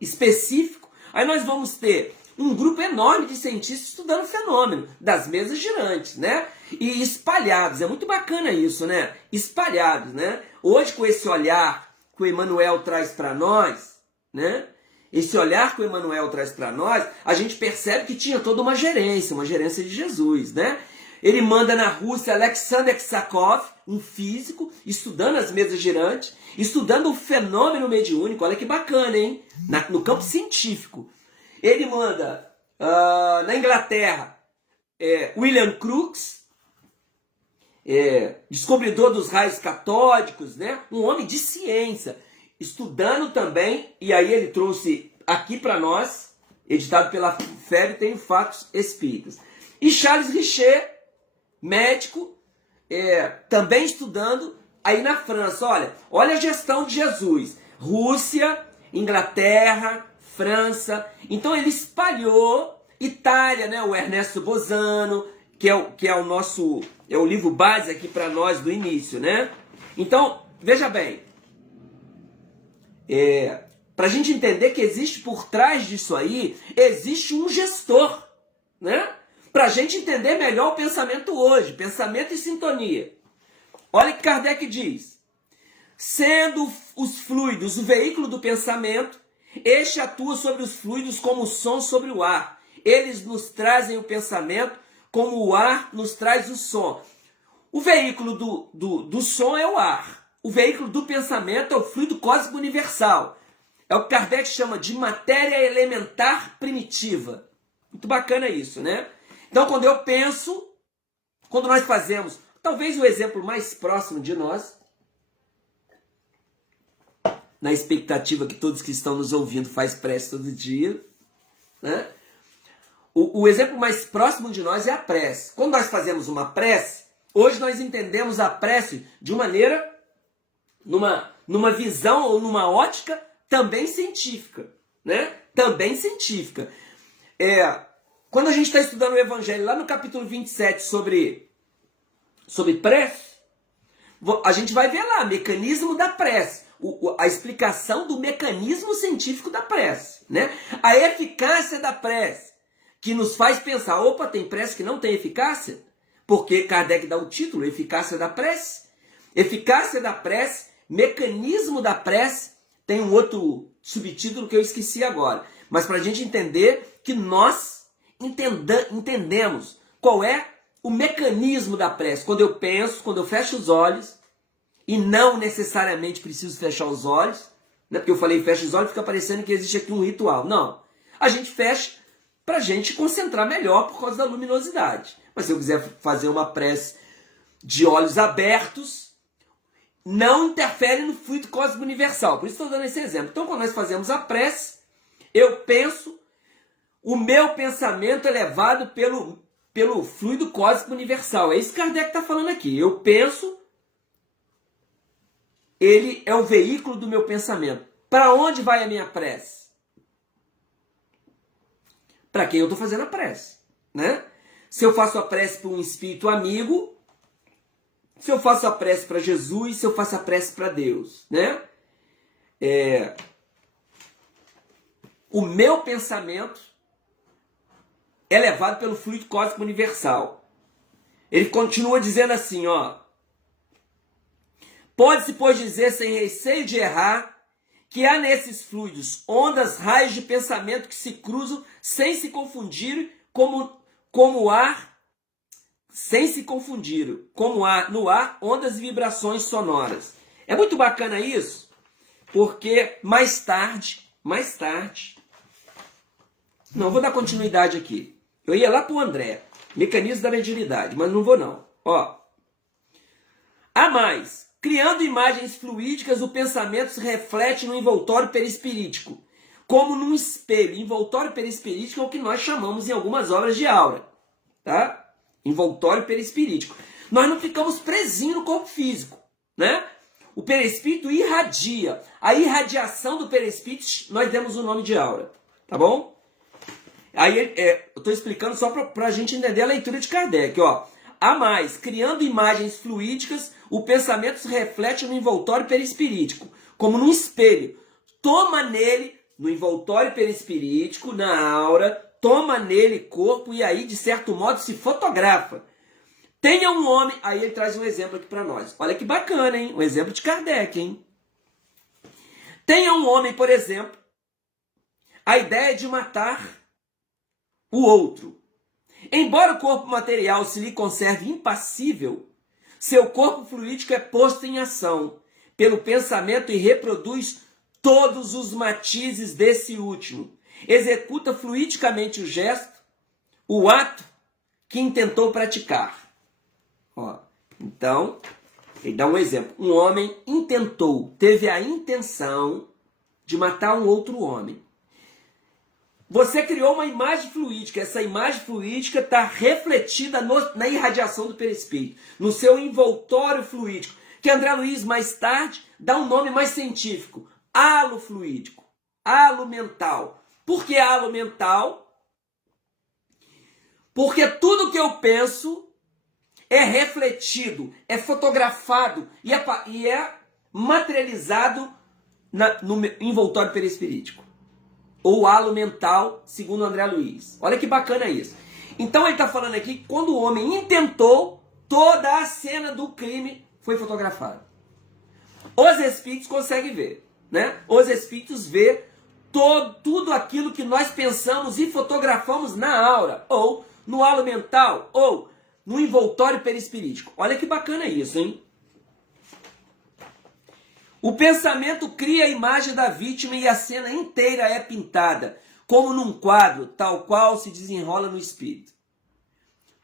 específico. Aí nós vamos ter um grupo enorme de cientistas estudando o fenômeno das mesas girantes, né? E espalhados. É muito bacana isso, né? Espalhados, né? Hoje, com esse olhar que o Emmanuel traz para nós, né? Esse olhar que o Emmanuel traz para nós, a gente percebe que tinha toda uma gerência de Jesus, né? Ele manda na Rússia Alexander Ksakov, um físico, estudando as mesas girantes, estudando o fenômeno mediúnico. Olha que bacana, hein? No campo científico. Ele manda na Inglaterra William Crookes, descobridor dos raios catódicos, né? Um homem de ciência, estudando também, e aí ele trouxe aqui para nós, editado pela FEB, tem Fatos Espíritas. E Charles Richer, médico, também estudando aí na França. Olha a gestão de Jesus. Rússia, Inglaterra, França. Então ele espalhou. Itália, né? O Ernesto Bozano, que é o nosso, é o livro base aqui para nós do início, né? Então, veja bem, para a gente entender que existe por trás disso aí, existe um gestor, né? Para a gente entender melhor o pensamento hoje, pensamento e sintonia. Olha o que Kardec diz. Sendo os fluidos o veículo do pensamento, este atua sobre os fluidos como o som sobre o ar. Eles nos trazem o pensamento como o ar nos traz o som. O veículo do som é o ar. O veículo do pensamento é o fluido cósmico universal. É o que Kardec chama de matéria elementar primitiva. Muito bacana isso, né? Então, quando eu penso, quando nós fazemos, talvez o exemplo mais próximo de nós, na expectativa que todos que estão nos ouvindo faz prece todo dia, né? O exemplo mais próximo de nós é a prece. Quando nós fazemos uma prece, hoje nós entendemos a prece de maneira, numa visão ou numa ótica também científica, né? Também científica. Quando a gente está estudando o Evangelho, lá no capítulo 27, sobre prece, a gente vai ver lá, mecanismo da prece, a explicação do mecanismo científico da prece, né? A eficácia da prece, que nos faz pensar, opa, tem prece que não tem eficácia? Porque Kardec dá o título, eficácia da prece. Eficácia da prece, mecanismo da prece, tem um outro subtítulo que eu esqueci agora. Mas para a gente entender que nós entendemos qual é o mecanismo da prece. Quando eu penso, quando eu fecho os olhos, e não necessariamente preciso fechar os olhos, né? Porque eu falei fecha os olhos, fica parecendo que existe aqui um ritual. Não. A gente fecha para a gente concentrar melhor por causa da luminosidade. Mas se eu quiser fazer uma prece de olhos abertos, não interfere no fluido cósmico universal. Por isso estou dando esse exemplo. Então, quando nós fazemos a prece, eu penso, o meu pensamento é levado pelo fluido cósmico universal. É isso que Kardec está falando aqui. Eu penso, ele é o veículo do meu pensamento. Para onde vai a minha prece? Para quem eu estou fazendo a prece, né? Se eu faço a prece para um espírito amigo, se eu faço a prece para Jesus, se eu faço a prece para Deus, né? O meu pensamento é levado pelo fluido cósmico universal. Ele continua dizendo assim, ó. Pode-se, pois, dizer sem receio de errar, que há nesses fluidos ondas, raios de pensamento que se cruzam sem se confundir, como o ar, sem se confundir, como há no ar ondas e vibrações sonoras. É muito bacana isso, porque mais tarde, não vou dar continuidade aqui. Eu ia lá para o André, mecanismo da mediunidade, mas não vou não. Ó, A mais, criando imagens fluídicas, o pensamento se reflete no envoltório perispirítico, como num espelho. Envoltório perispirítico é o que nós chamamos em algumas obras de aura, tá? Envoltório perispirítico. Nós não ficamos presinhos no corpo físico, né? O perispírito irradia. A irradiação do perispírito, nós demos o nome de aura, tá bom? Aí eu estou explicando só para a gente entender a leitura de Kardec, ó. A mais, criando imagens fluídicas, o pensamento se reflete no envoltório perispirítico, como num espelho. Toma nele, no envoltório perispirítico, na aura, toma nele corpo e aí, de certo modo, se fotografa. Tenha um homem... Aí ele traz um exemplo aqui para nós. Olha que bacana, hein? Um exemplo de Kardec, hein? Tenha um homem, por exemplo, a ideia de matar o outro. Embora o corpo material se lhe conserve impassível, seu corpo fluídico é posto em ação pelo pensamento e reproduz todos os matizes desse último. Executa fluidicamente o gesto, o ato que intentou praticar. Ó, então, ele dá um exemplo. Um homem teve a intenção de matar um outro homem. Você criou uma imagem fluídica. Essa imagem fluídica está refletida na irradiação do perispírito, no seu envoltório fluídico, que André Luiz mais tarde dá um nome mais científico, halo fluídico, halo mental. Por que halo mental? Porque tudo que eu penso é refletido, é fotografado e é materializado no envoltório perispirítico. Ou halo mental, segundo André Luiz. Olha que bacana isso. Então ele está falando aqui que quando o homem intentou, toda a cena do crime foi fotografada. Os espíritos conseguem ver, né? Os espíritos vê tudo aquilo que nós pensamos e fotografamos na aura, ou no halo mental, ou no envoltório perispirítico. Olha que bacana isso, hein? O pensamento cria a imagem da vítima e a cena inteira é pintada, como num quadro, tal qual se desenrola no espírito.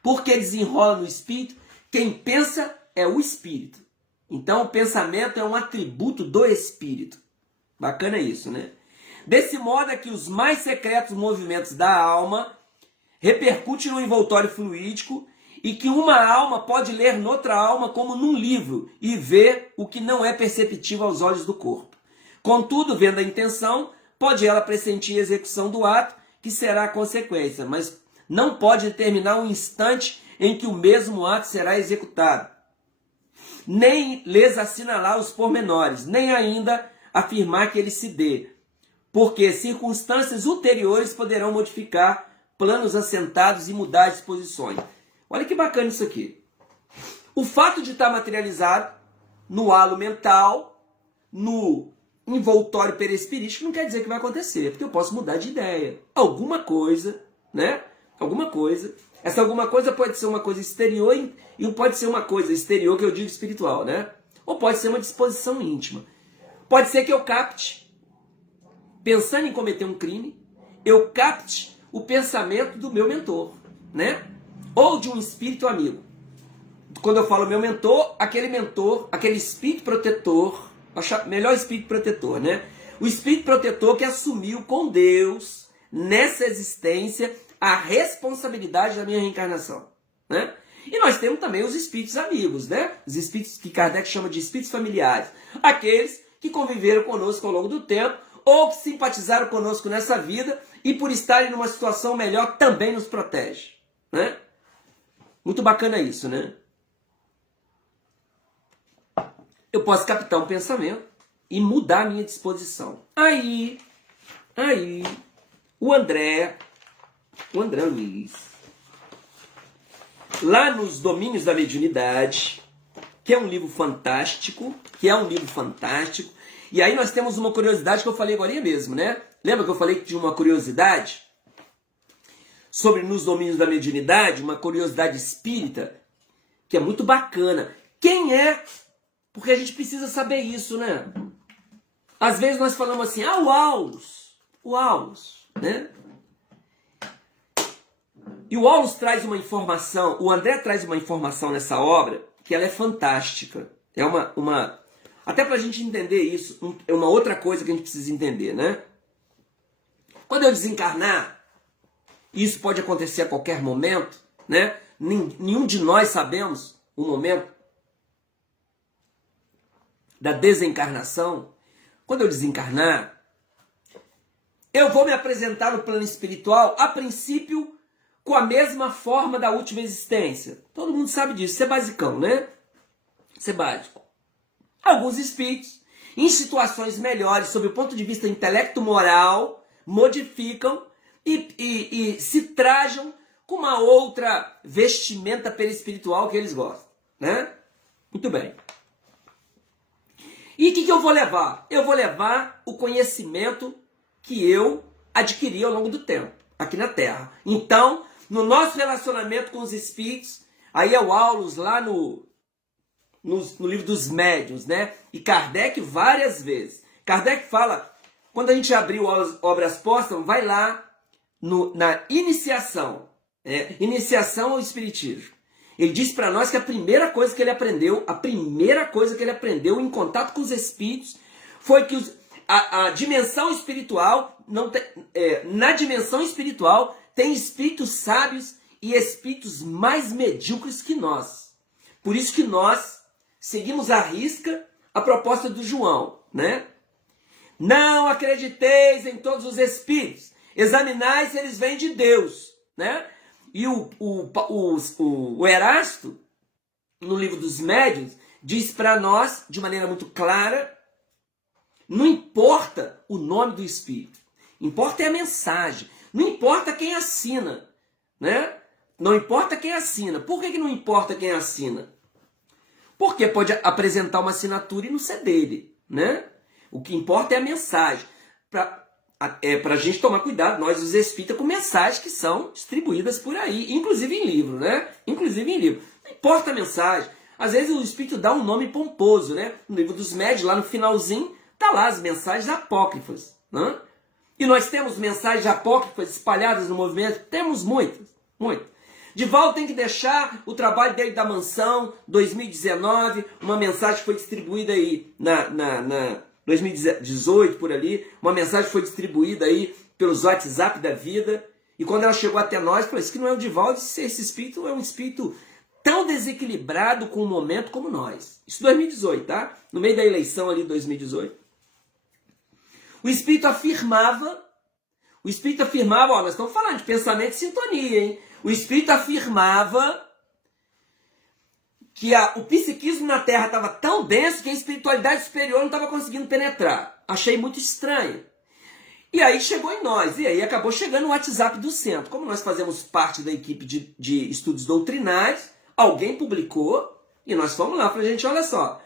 Por que desenrola no espírito? Quem pensa é o espírito. Então o pensamento é um atributo do espírito. Bacana isso, né? Desse modo é que os mais secretos movimentos da alma repercutem no envoltório fluídico e que uma alma pode ler noutra alma como num livro e ver o que não é perceptível aos olhos do corpo. Contudo, vendo a intenção, pode ela pressentir a execução do ato, que será a consequência, mas não pode determinar um instante em que o mesmo ato será executado, nem lhes assinalar os pormenores, nem ainda afirmar que ele se dê, porque circunstâncias ulteriores poderão modificar planos assentados e mudar as disposições. Olha que bacana isso aqui. O fato de estar materializado no halo mental, no envoltório perispirítico, não quer dizer que vai acontecer, porque eu posso mudar de ideia. Alguma coisa, né? Alguma coisa. Essa alguma coisa pode ser uma coisa exterior e pode ser uma coisa exterior que eu digo espiritual, né? Ou pode ser uma disposição íntima. Pode ser que eu capte, pensando em cometer um crime, eu capte o pensamento do meu mentor, né? Ou de um espírito amigo. Quando eu falo meu mentor, aquele espírito protetor, melhor espírito protetor, né? O espírito protetor que assumiu com Deus, nessa existência, a responsabilidade da minha reencarnação, né? E nós temos também os espíritos amigos, né? Os espíritos que Kardec chama de espíritos familiares. Aqueles que conviveram conosco ao longo do tempo, ou que simpatizaram conosco nessa vida e por estarem numa situação melhor também nos protege, né? Muito bacana isso, né? Eu posso captar um pensamento e mudar a minha disposição. Aí, o André Luiz, lá nos Domínios da Mediunidade, que é um livro fantástico, e aí nós temos uma curiosidade que eu falei agora mesmo, né? Lembra que eu falei que tinha uma curiosidade sobre nos Domínios da Mediunidade, uma curiosidade espírita, que é muito bacana. Quem é? Porque a gente precisa saber isso, né? Às vezes nós falamos assim, o Aulus, né? E o Aulus traz uma informação, o André traz uma informação nessa obra, que ela é fantástica, É até para a gente entender isso, é uma outra coisa que a gente precisa entender, né? Quando eu desencarnar, isso pode acontecer a qualquer momento, né? Nenhum de nós sabemos o momento da desencarnação. Quando eu desencarnar, eu vou me apresentar no plano espiritual, a princípio, com a mesma forma da última existência. Todo mundo sabe disso, isso é basicão, né? Isso é básico. Alguns espíritos, em situações melhores, sob o ponto de vista intelecto-moral, modificam e se trajam com uma outra vestimenta perispiritual que eles gostam, né? Muito bem. E o que eu vou levar? Eu vou levar o conhecimento que eu adquiri ao longo do tempo, aqui na Terra. Então, no nosso relacionamento com os espíritos, aí é o Aulus lá no livro dos médiuns, né? E Kardec várias vezes. Kardec fala, quando a gente abriu Obras Póstumas, vai lá na iniciação, iniciação ao Espiritismo. Ele diz para nós que a primeira coisa que ele aprendeu em contato com os espíritos, foi que a dimensão espiritual, na dimensão espiritual, tem espíritos sábios e espíritos mais medíocres que nós. Por isso que nós seguimos à risca a proposta do João, né? Não acrediteis em todos os espíritos, examinai se eles vêm de Deus, né? E o Erasto, no livro dos Médiuns, diz para nós, de maneira muito clara, não importa o nome do espírito, importa é a mensagem, não importa quem assina, né? Não importa quem assina. Por que não importa quem assina? Porque pode apresentar uma assinatura e não ser dele, né? O que importa é a mensagem. Para a gente tomar cuidado, nós os espíritas, com mensagens que são distribuídas por aí, inclusive em livro, né? Inclusive em livro. Não importa a mensagem. Às vezes o espírito dá um nome pomposo, né? No livro dos médiuns, lá no finalzinho, tá lá as mensagens apócrifas, né? E nós temos mensagens apócrifas espalhadas no movimento? Temos muitas, muitas. Divaldo tem que deixar o trabalho dele da mansão, 2019, uma mensagem que foi distribuída aí na 2018, por ali, uma mensagem foi distribuída aí pelos WhatsApp da vida, e quando ela chegou até nós, falou, isso que não é o Divaldo, esse espírito é um espírito tão desequilibrado com o momento como nós. Isso 2018, tá? No meio da eleição ali, 2018. O espírito afirmava, ó, nós estamos falando de pensamento e sintonia, hein? O espírito afirmava que o psiquismo na Terra estava tão denso que a espiritualidade superior não estava conseguindo penetrar. Achei muito estranho. E aí chegou em nós, e aí acabou chegando o WhatsApp do centro. Como nós fazemos parte da equipe de estudos doutrinários, alguém publicou, e nós fomos lá, falei, gente, olha só,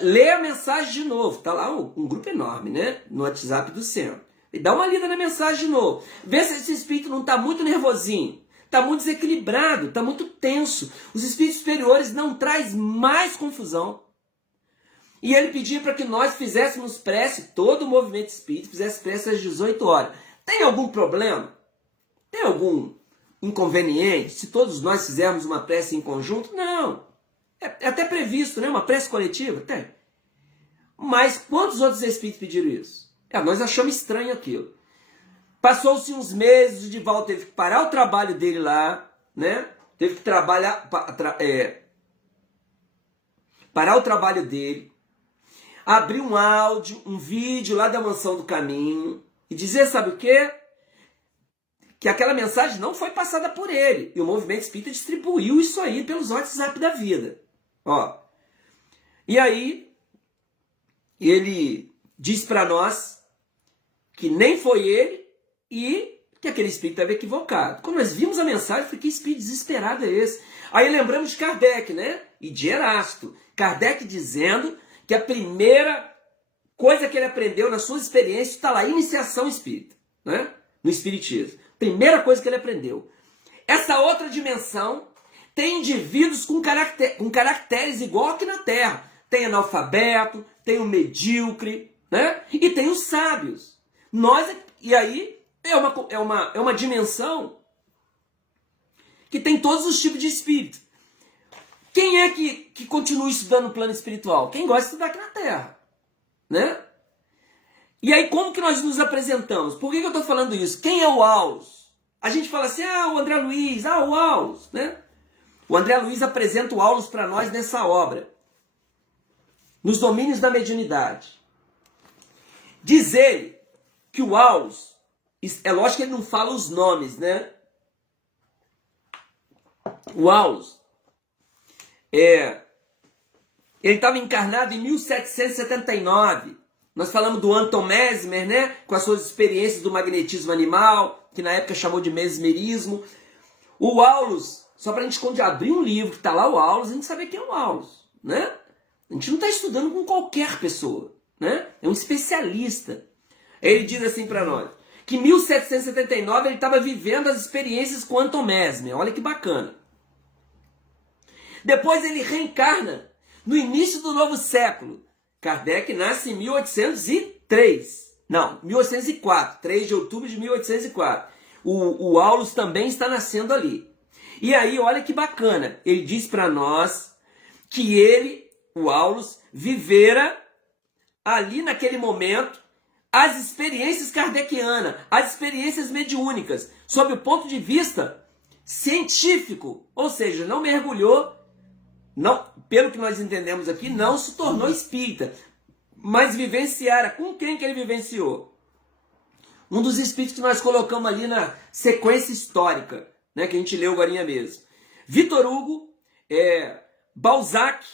lê a mensagem de novo. Está lá um grupo enorme, né, no WhatsApp do centro. E dá uma lida na mensagem de novo. Vê se esse espírito não está muito nervosinho. Está muito desequilibrado, está muito tenso. Os espíritos superiores não traz mais confusão. E ele pedia para que nós fizéssemos prece, todo o movimento espírita fizesse prece às 18 horas. Tem algum problema? Tem algum inconveniente se todos nós fizermos uma prece em conjunto? Não. É até previsto, né? Uma prece coletiva? Tem. Mas quantos outros espíritos pediram isso? Nós achamos estranho aquilo. Passou-se uns meses, o Divaldo teve que parar o trabalho dele lá, né? Teve que parar o trabalho dele, abrir um áudio, um vídeo lá da Mansão do Caminho e dizer, sabe o quê? Que aquela mensagem não foi passada por ele. E o movimento espírita distribuiu isso aí pelos WhatsApp da vida. Ó. E aí, ele diz para nós que nem foi ele e que aquele espírito estava equivocado. Quando nós vimos a mensagem, eu falei, que espírito desesperado é esse? Aí lembramos de Kardec, né? E de Erasto. Kardec dizendo que a primeira coisa que ele aprendeu nas suas experiências está lá, iniciação espírita, né? No espiritismo. Primeira coisa que ele aprendeu. Essa outra dimensão tem indivíduos com caracteres igual aqui na Terra. Tem analfabeto, tem o medíocre, né? E tem os sábios. E aí é uma dimensão que tem todos os tipos de espírito. Quem é que continua estudando o plano espiritual? Quem gosta de estudar aqui na Terra, né? E aí, como que nós nos apresentamos? Por que eu estou falando isso? Quem é o Aulus? A gente fala assim, o André Luiz, o Aulus, né? O André Luiz apresenta o Aulus para nós nessa obra, nos domínios da mediunidade. Diz ele que o Aulus, é lógico que ele não fala os nomes, né? O Aulus, ele estava encarnado em 1779. Nós falamos do Anton Mesmer, né? Com as suas experiências do magnetismo animal, que na época chamou de mesmerismo. O Aulus, só para a gente, quando abrir um livro que está lá o Aulus, a gente saber quem é o Aulus, né? A gente não está estudando com qualquer pessoa, né? É um especialista. Ele diz assim para nós, que em 1779 ele estava vivendo as experiências com Anton Mesmer. Olha que bacana. Depois ele reencarna no início do novo século. Kardec nasce em 1803. Não, 1804. 3 de outubro de 1804. O Aulus também está nascendo ali. E aí, olha que bacana. Ele diz para nós que ele, o Aulus, vivera ali naquele momento as experiências kardecianas, as experiências mediúnicas, sob o ponto de vista científico. Ou seja, não mergulhou, não, pelo que nós entendemos aqui, não se tornou espírita, mas vivenciara. Com quem que ele vivenciou? Um dos espíritos que nós colocamos ali na sequência histórica, né, que a gente leu agora mesmo. Victor Hugo, Balzac,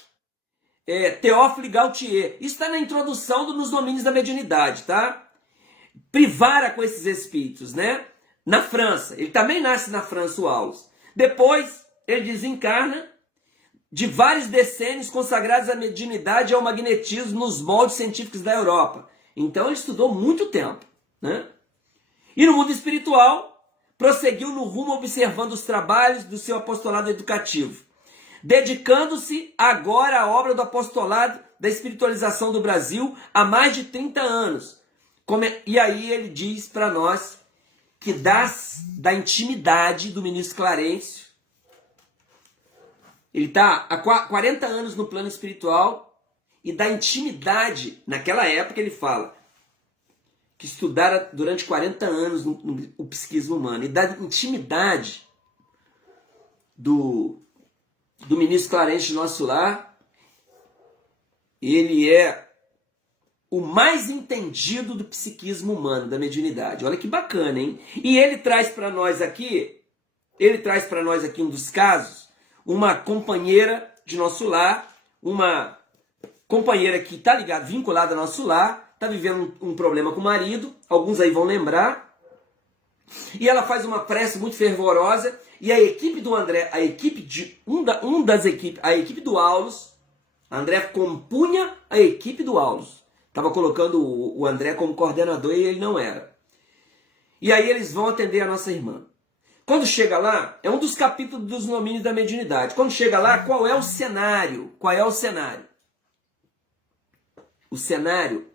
Théophile Gautier. Isso está na introdução Nos Domínios da Mediunidade, tá? Privara com esses espíritos, né? Na França. Ele também nasce na França, o Aulus. Depois, ele desencarna de vários decênios consagrados à mediunidade e ao magnetismo nos moldes científicos da Europa. Então, ele estudou muito tempo, né? E no mundo espiritual, prosseguiu no rumo observando os trabalhos do seu apostolado educativo, dedicando-se agora à obra do apostolado da espiritualização do Brasil há mais de 30 anos. E aí ele diz para nós que da intimidade do ministro Clarencio, ele está há 40 anos no plano espiritual, e da intimidade, naquela época ele fala, que estudara durante 40 anos o psiquismo humano, e da intimidade do ministro Clarencio de Nosso Lar, ele é o mais entendido do psiquismo humano, da mediunidade. Olha que bacana, hein? E ele traz para nós aqui um dos casos, uma companheira de Nosso Lar, uma companheira que está vinculada ao Nosso Lar, está vivendo um problema com o marido, alguns aí vão lembrar, e ela faz uma prece muito fervorosa, e a equipe do André, a equipe do Aulus, André compunha a equipe do Aulus. Estava colocando o André como coordenador e ele não era. E aí eles vão atender a nossa irmã. Quando chega lá, é um dos capítulos dos domínios da mediunidade. Quando chega lá, qual é o cenário? Qual é o cenário? O cenário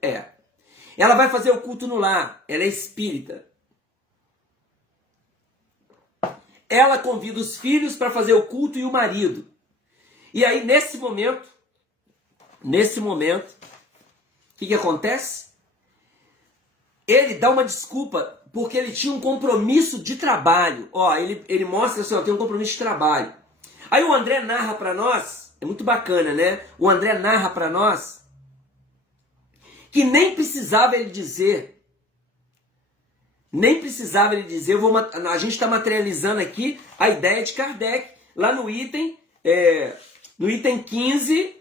ela vai fazer o culto no lar, ela é espírita. Ela convida os filhos para fazer o culto e o marido. E aí, nesse momento, o que acontece? Ele dá uma desculpa, porque ele tinha um compromisso de trabalho. Ele mostra assim, tem um compromisso de trabalho. Aí o André narra para nós, é muito bacana, né? O André narra para nós que nem precisava ele dizer, a gente está materializando aqui a ideia de Kardec, lá no item 15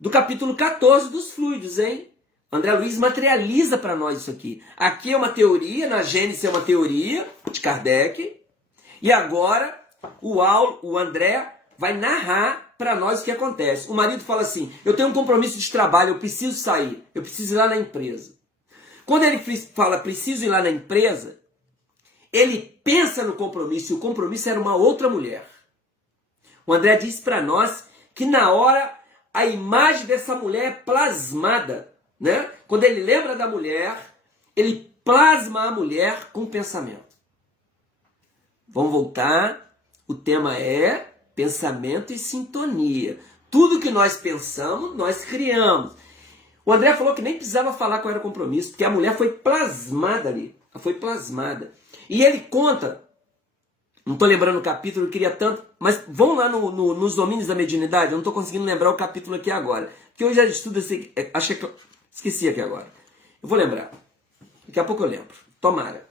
do capítulo 14 dos fluidos, hein? André Luiz materializa para nós isso aqui. Aqui é uma teoria, na Gênesis é uma teoria de Kardec, e agora o André vai narrar para nós o que acontece. O marido fala assim, eu tenho um compromisso de trabalho, eu preciso sair, eu preciso ir lá na empresa. Quando ele fala preciso ir lá na empresa, ele pensa no compromisso, e o compromisso era uma outra mulher. O André disse para nós que na hora a imagem dessa mulher é plasmada, né? Quando ele lembra da mulher, ele plasma a mulher com o pensamento. Vamos voltar. O tema é pensamento e sintonia. Tudo que nós pensamos, nós criamos. O André falou que nem precisava falar qual era o compromisso, porque a mulher foi plasmada ali. Ela foi plasmada. E ele conta, não estou lembrando o capítulo, eu queria tanto, mas vão lá nos domínios da mediunidade, eu não estou conseguindo lembrar o capítulo aqui agora. Porque eu já estudo esse. Esqueci aqui agora. Eu vou lembrar. Daqui a pouco eu lembro. Tomara.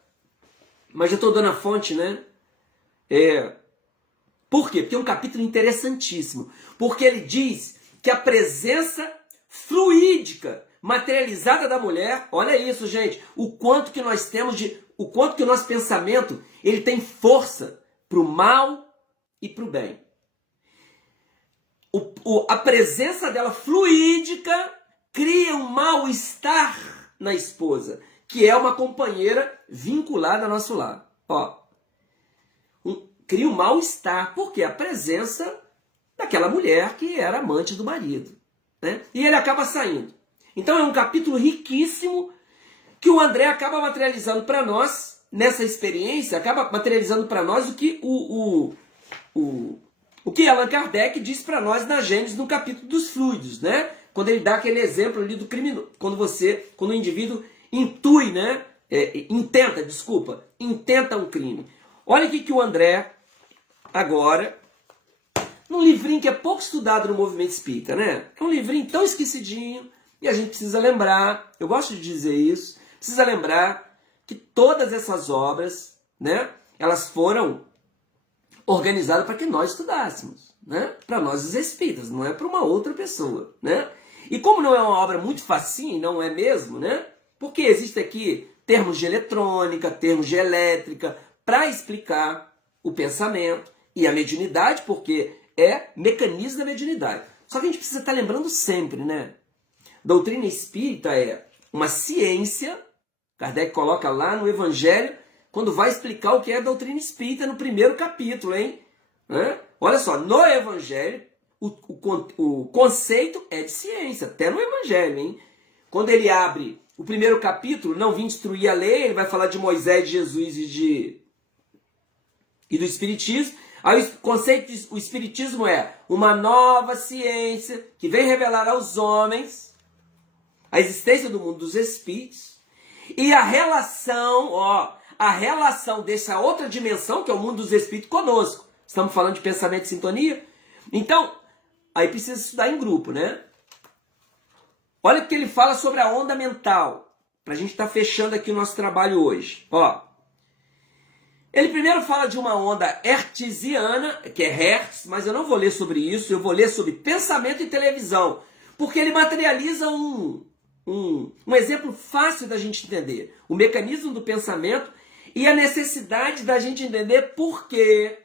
Mas já estou dando a fonte, né? Por quê? Porque é um capítulo interessantíssimo. Porque ele diz que a presença fluídica, materializada da mulher, olha isso, gente, o quanto que nós temos o quanto que o nosso pensamento, ele tem força para o mal e para o bem. A presença dela fluídica cria um mal-estar na esposa, que é uma companheira vinculada ao nosso lar. Cria um mal-estar, porque a presença daquela mulher que era amante do marido. Né? E ele acaba saindo. Então é um capítulo riquíssimo que o André acaba materializando para nós, nessa experiência, acaba materializando para nós o que o que Allan Kardec diz para nós na Gênesis, no capítulo dos fluidos, né? Quando ele dá aquele exemplo ali do criminoso, quando o indivíduo intui, né? Intenta um crime. Olha o que o André, agora, num livrinho que é pouco estudado no movimento espírita, né? É um livrinho tão esquecidinho, e a gente precisa lembrar, eu gosto de dizer isso, precisa lembrar que todas essas obras, né? Elas foram organizadas para que nós estudássemos, né? Para nós os espíritas, não é para uma outra pessoa, né? E como não é uma obra muito facinha, não é mesmo, né? Porque existe aqui termos de eletrônica, termos de elétrica, para explicar o pensamento e a mediunidade, porque é mecanismo da mediunidade. Só que a gente precisa estar lembrando sempre, né? Doutrina espírita é uma ciência, Kardec coloca lá no Evangelho, quando vai explicar o que é a doutrina espírita no primeiro capítulo, hein? Olha só, no Evangelho, o conceito é de ciência, até no Evangelho, hein? Quando ele abre o primeiro capítulo, não vim destruir a lei, ele vai falar de Moisés, de Jesus e do Espiritismo. Aí o conceito do Espiritismo é uma nova ciência que vem revelar aos homens a existência do mundo dos espíritos e a relação dessa outra dimensão, que é o mundo dos espíritos, conosco. Estamos falando de pensamento e sintonia. Então, aí precisa estudar em grupo, né? Olha o que ele fala sobre a onda mental, para a gente estar fechando aqui o nosso trabalho hoje. Ele primeiro fala de uma onda hertziana, que é Hertz, mas eu não vou ler sobre isso, eu vou ler sobre pensamento e televisão, porque ele materializa um exemplo fácil da gente entender, o mecanismo do pensamento e a necessidade da gente entender por que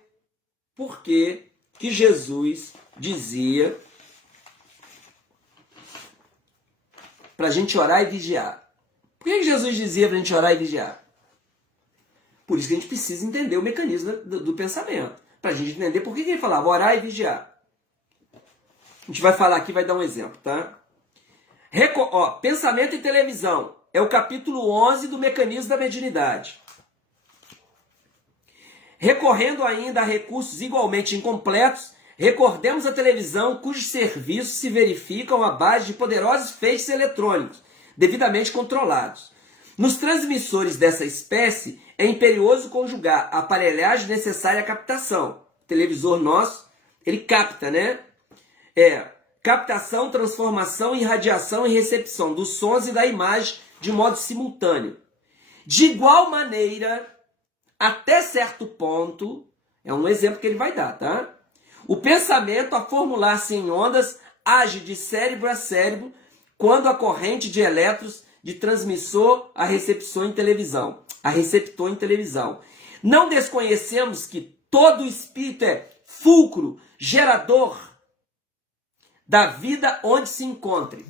Jesus dizia para a gente orar e vigiar. Por que Jesus dizia para a gente orar e vigiar? Por isso que a gente precisa entender o mecanismo do pensamento. Para a gente entender por que ele falava orar e vigiar. A gente vai falar aqui, vai dar um exemplo, tá? Pensamento e televisão. É o capítulo 11 do mecanismo da mediunidade. Recorrendo ainda a recursos igualmente incompletos, recordemos a televisão cujos serviços se verificam à base de poderosos feixes eletrônicos, devidamente controlados. Nos transmissores dessa espécie, é imperioso conjugar a aparelhagem necessária à captação. O televisor nosso, ele capta, né? Captação, transformação, irradiação e recepção dos sons e da imagem de modo simultâneo. De igual maneira, até certo ponto, é um exemplo que ele vai dar, tá? O pensamento, a formular-se em ondas, age de cérebro a cérebro quando a corrente de elétrons de transmissor a receptor em televisão. Não desconhecemos que todo espírito é fulcro, gerador da vida onde se encontre.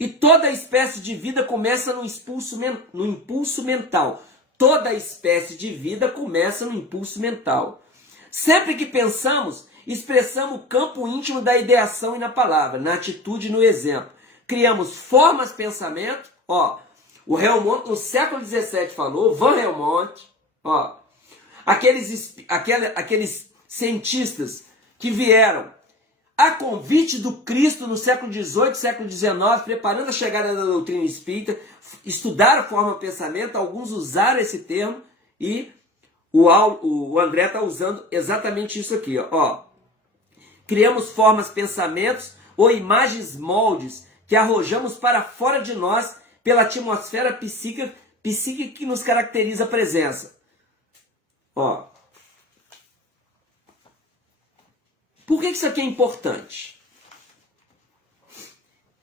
E toda espécie de vida começa no impulso mental. Toda espécie de vida começa no impulso mental. Sempre que pensamos, expressamos o campo íntimo da ideação e na palavra, na atitude e no exemplo. Criamos formas de pensamento. O Helmont, no século XVII, falou, Van Helmont, aqueles cientistas que vieram a convite do Cristo no século XVIII, século XIX, preparando a chegada da doutrina espírita, estudaram a forma de pensamento, alguns usaram esse termo, e o André está usando exatamente isso aqui. Ó. Criamos formas, pensamentos ou imagens moldes que arrojamos para fora de nós pela atmosfera psíquica que nos caracteriza a presença. Ó. Por que isso aqui é importante?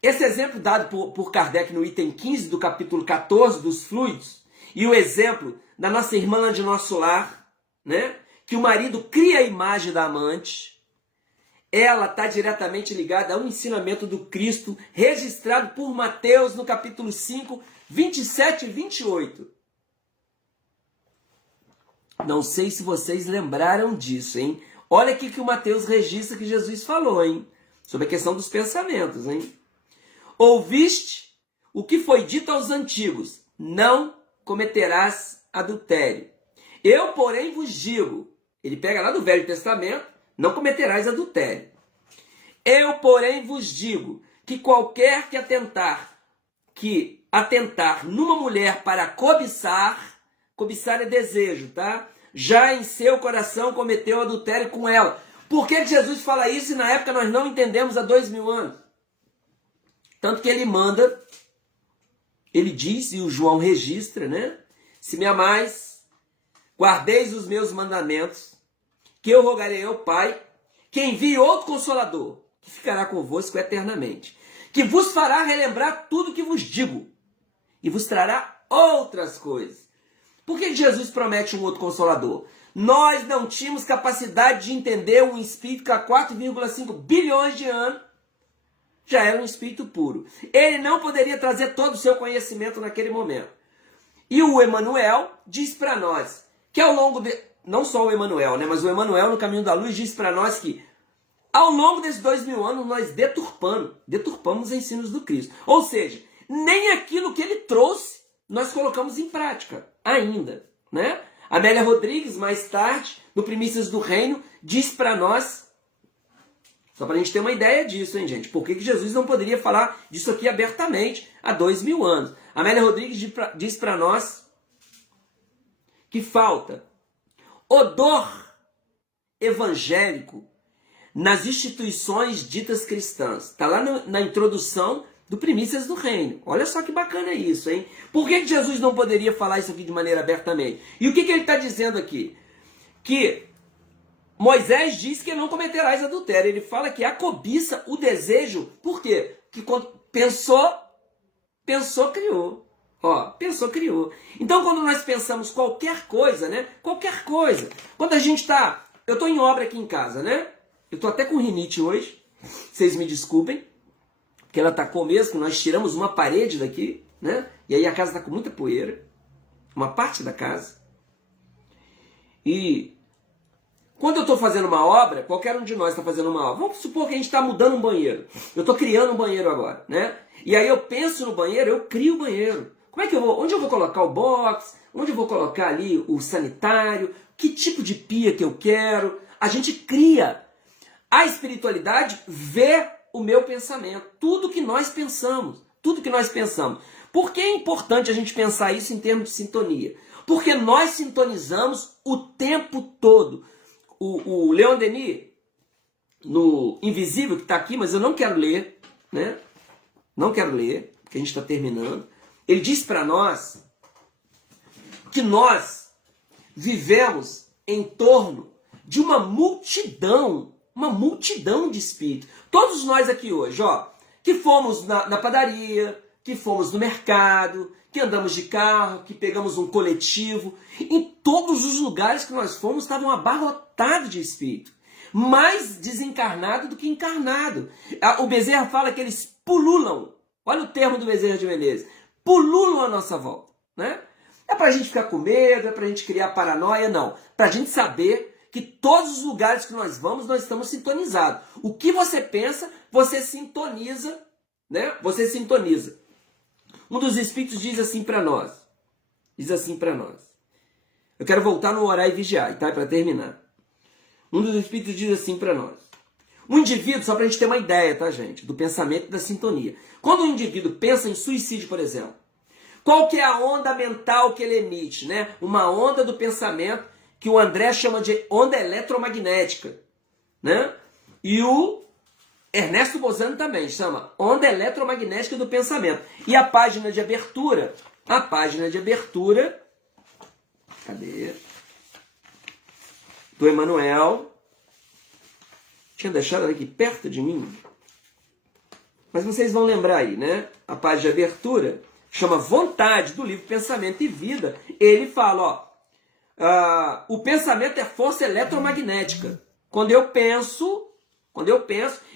Esse exemplo dado por Kardec no item 15 do capítulo 14 dos fluidos, e o exemplo da nossa irmã lá de nosso lar, né? Que o marido cria a imagem da amante, ela está diretamente ligada ao ensinamento do Cristo, registrado por Mateus no capítulo 5, 27 e 28. Não sei se vocês lembraram disso, hein? Olha aqui que o Mateus registra que Jesus falou, hein? Sobre a questão dos pensamentos, hein? Ouviste o que foi dito aos antigos, não cometerás adultério. Eu, porém, vos digo, ele pega lá do Velho Testamento, não cometerás adultério. Eu, porém, vos digo que qualquer que atentar numa mulher para cobiçar é desejo, tá? Já em seu coração cometeu adultério com ela. Por que Jesus fala isso e na época nós não entendemos há 2000 anos? Tanto que ele manda, ele diz, e o João registra, né? Se me amais, guardeis os meus mandamentos, que eu rogarei ao Pai, que envie outro Consolador, que ficará convosco eternamente, que vos fará relembrar tudo que vos digo, e vos trará outras coisas. Por que Jesus promete um outro Consolador? Nós não tínhamos capacidade de entender um espírito que há 4,5 bilhões de anos já era um espírito puro. Ele não poderia trazer todo o seu conhecimento naquele momento. E o Emmanuel diz para nós que ao longo de... Não só o Emmanuel, né? Mas o Emmanuel no Caminho da Luz diz para nós que ao longo desses 2000 anos nós deturpamos os ensinos do Cristo. Ou seja, nem aquilo que ele trouxe nós colocamos em prática ainda, né? Amélia Rodrigues, mais tarde, no Primícias do Reino, diz para nós, só para a gente ter uma ideia disso, hein, gente? Por que Jesus não poderia falar disso aqui abertamente há 2000 anos? Amélia Rodrigues diz para nós que falta odor evangélico nas instituições ditas cristãs. Está lá na introdução do Primícias do Reino. Olha só que bacana isso, hein? Por que Jesus não poderia falar isso aqui de maneira abertamente? E o que ele está dizendo aqui? Que Moisés diz que não cometerás adultério. Ele fala que a cobiça, o desejo, por quê? Que quando pensou, criou. Ó, pensou, criou. Então, quando nós pensamos qualquer coisa, né? Qualquer coisa. Quando a gente está... Eu estou em obra aqui em casa, né? Eu estou até com rinite hoje. Vocês me desculpem. Porque ela atacou mesmo, que nós tiramos uma parede daqui, né? E aí a casa está com muita poeira. Uma parte da casa. E quando eu estou fazendo uma obra, qualquer um de nós está fazendo uma obra. Vamos supor que a gente está mudando um banheiro. Eu estou criando um banheiro agora, né? E aí eu penso no banheiro, eu crio o banheiro. Como é que eu vou? Onde eu vou colocar o box? Onde eu vou colocar ali o sanitário? Que tipo de pia que eu quero? A gente cria. A espiritualidade vê o meu pensamento. Tudo que nós pensamos. Tudo que nós pensamos. Por que é importante a gente pensar isso em termos de sintonia? Porque nós sintonizamos o tempo todo. O Leon Denis, no Invisível, que está aqui, mas eu não quero ler, né? Não quero ler, porque a gente está terminando. Ele diz para nós que nós vivemos em torno de uma multidão de espíritos. Todos nós aqui hoje, ó, que fomos na padaria, que fomos no mercado, que andamos de carro, que pegamos um coletivo. Em todos os lugares que nós fomos estavam abarrotados de espírito. Mais desencarnado do que encarnado. O Bezerra fala que eles pululam. Olha o termo do Bezerra de Menezes. Pululam à nossa volta, né? É para a gente ficar com medo, é para a gente criar paranoia, não. Para a gente saber que todos os lugares que nós vamos, nós estamos sintonizados. O que você pensa, você sintoniza, né? Você sintoniza. Um dos espíritos diz assim para nós. Eu quero voltar no orar e vigiar, tá? Para terminar. Um dos espíritos diz assim para nós. Um indivíduo, só para a gente ter uma ideia, tá, gente, do pensamento e da sintonia. Quando um indivíduo pensa em suicídio, por exemplo, qual que é a onda mental que ele emite, né? Uma onda do pensamento que o André chama de onda eletromagnética, né? E o Ernesto Bozano também chama onda eletromagnética do pensamento. E a página de abertura, cadê? Do Emmanuel, tinha deixado ela aqui perto de mim, mas vocês vão lembrar aí, né? A página de abertura chama Vontade, do livro Pensamento e Vida. Ele fala, ó, o pensamento é força eletromagnética. Quando eu penso,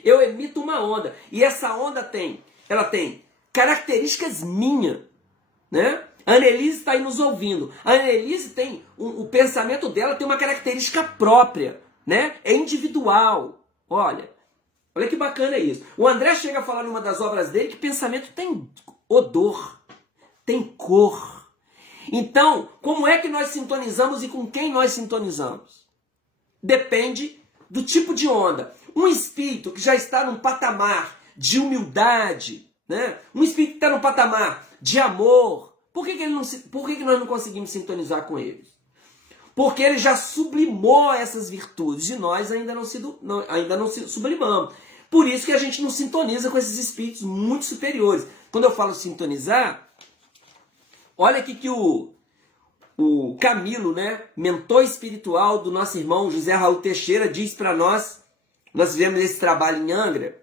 eu emito uma onda. E essa onda ela tem características minhas, né? A Annelise está aí nos ouvindo. A Annelise tem, o pensamento dela tem uma característica própria, né? É individual. Olha que bacana isso. O André chega a falar numa das obras dele que pensamento tem odor, tem cor. Então, como é que nós sintonizamos e com quem nós sintonizamos? Depende do tipo de onda. Um espírito que já está num patamar de humildade, né? Um espírito que está num patamar de amor, por que nós não conseguimos sintonizar com eles? Porque ele já sublimou essas virtudes e nós ainda não sublimamos. Por isso que a gente não sintoniza com esses espíritos muito superiores. Quando eu falo sintonizar, olha aqui que o Camilo, né, mentor espiritual do nosso irmão José Raul Teixeira, diz para nós fizemos esse trabalho em Angra,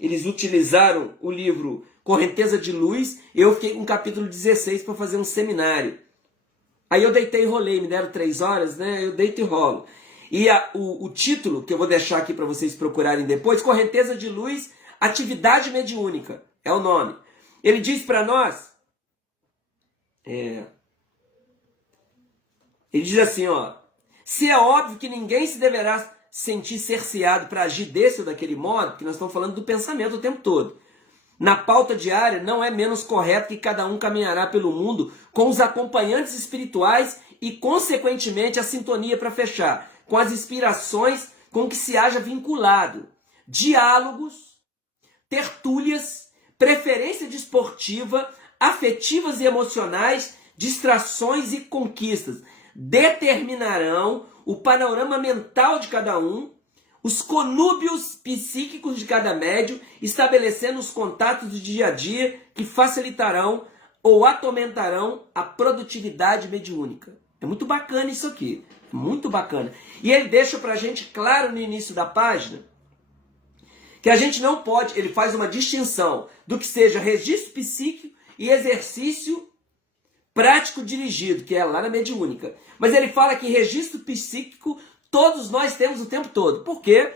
eles utilizaram o livro Correnteza de Luz, eu fiquei com o capítulo 16 para fazer um seminário. Aí eu deitei e rolei, me deram 3 horas, né, eu deito e rolo. E o título, que eu vou deixar aqui para vocês procurarem depois, Correnteza de Luz, Atividade Mediúnica, é o nome. Ele diz para nós, ele diz assim, ó, se é óbvio que ninguém se deverá sentir cerceado para agir desse ou daquele modo, que nós estamos falando do pensamento o tempo todo. Na pauta diária, não é menos correto que cada um caminhará pelo mundo com os acompanhantes espirituais e, consequentemente, a sintonia para fechar, com as inspirações com que se haja vinculado. Diálogos, tertúlias, preferência desportiva, afetivas e emocionais, distrações e conquistas determinarão o panorama mental de cada um, os conúbios psíquicos de cada médium, estabelecendo os contatos do dia a dia que facilitarão ou atormentarão a produtividade mediúnica. É muito bacana isso aqui, muito bacana. E ele deixa pra gente claro no início da página que a gente não pode, ele faz uma distinção do que seja registro psíquico e exercício prático dirigido, que é lá na mediúnica. Mas ele fala que registro psíquico todos nós temos o tempo todo. Por quê?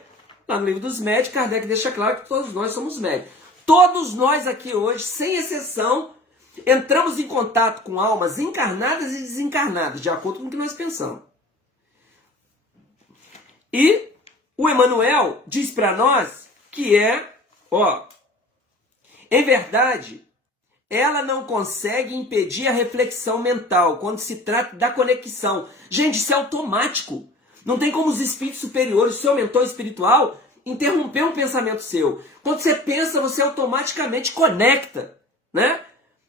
Lá no livro dos médios, Kardec deixa claro que todos nós somos médios. Todos nós aqui hoje, sem exceção, entramos em contato com almas encarnadas e desencarnadas, de acordo com o que nós pensamos. E o Emmanuel diz para nós que em verdade, ela não consegue impedir a reflexão mental quando se trata da conexão. Gente, isso é automático. Não tem como os espíritos superiores, o seu mentor espiritual, interromper um pensamento seu. Quando você pensa, você automaticamente conecta, né?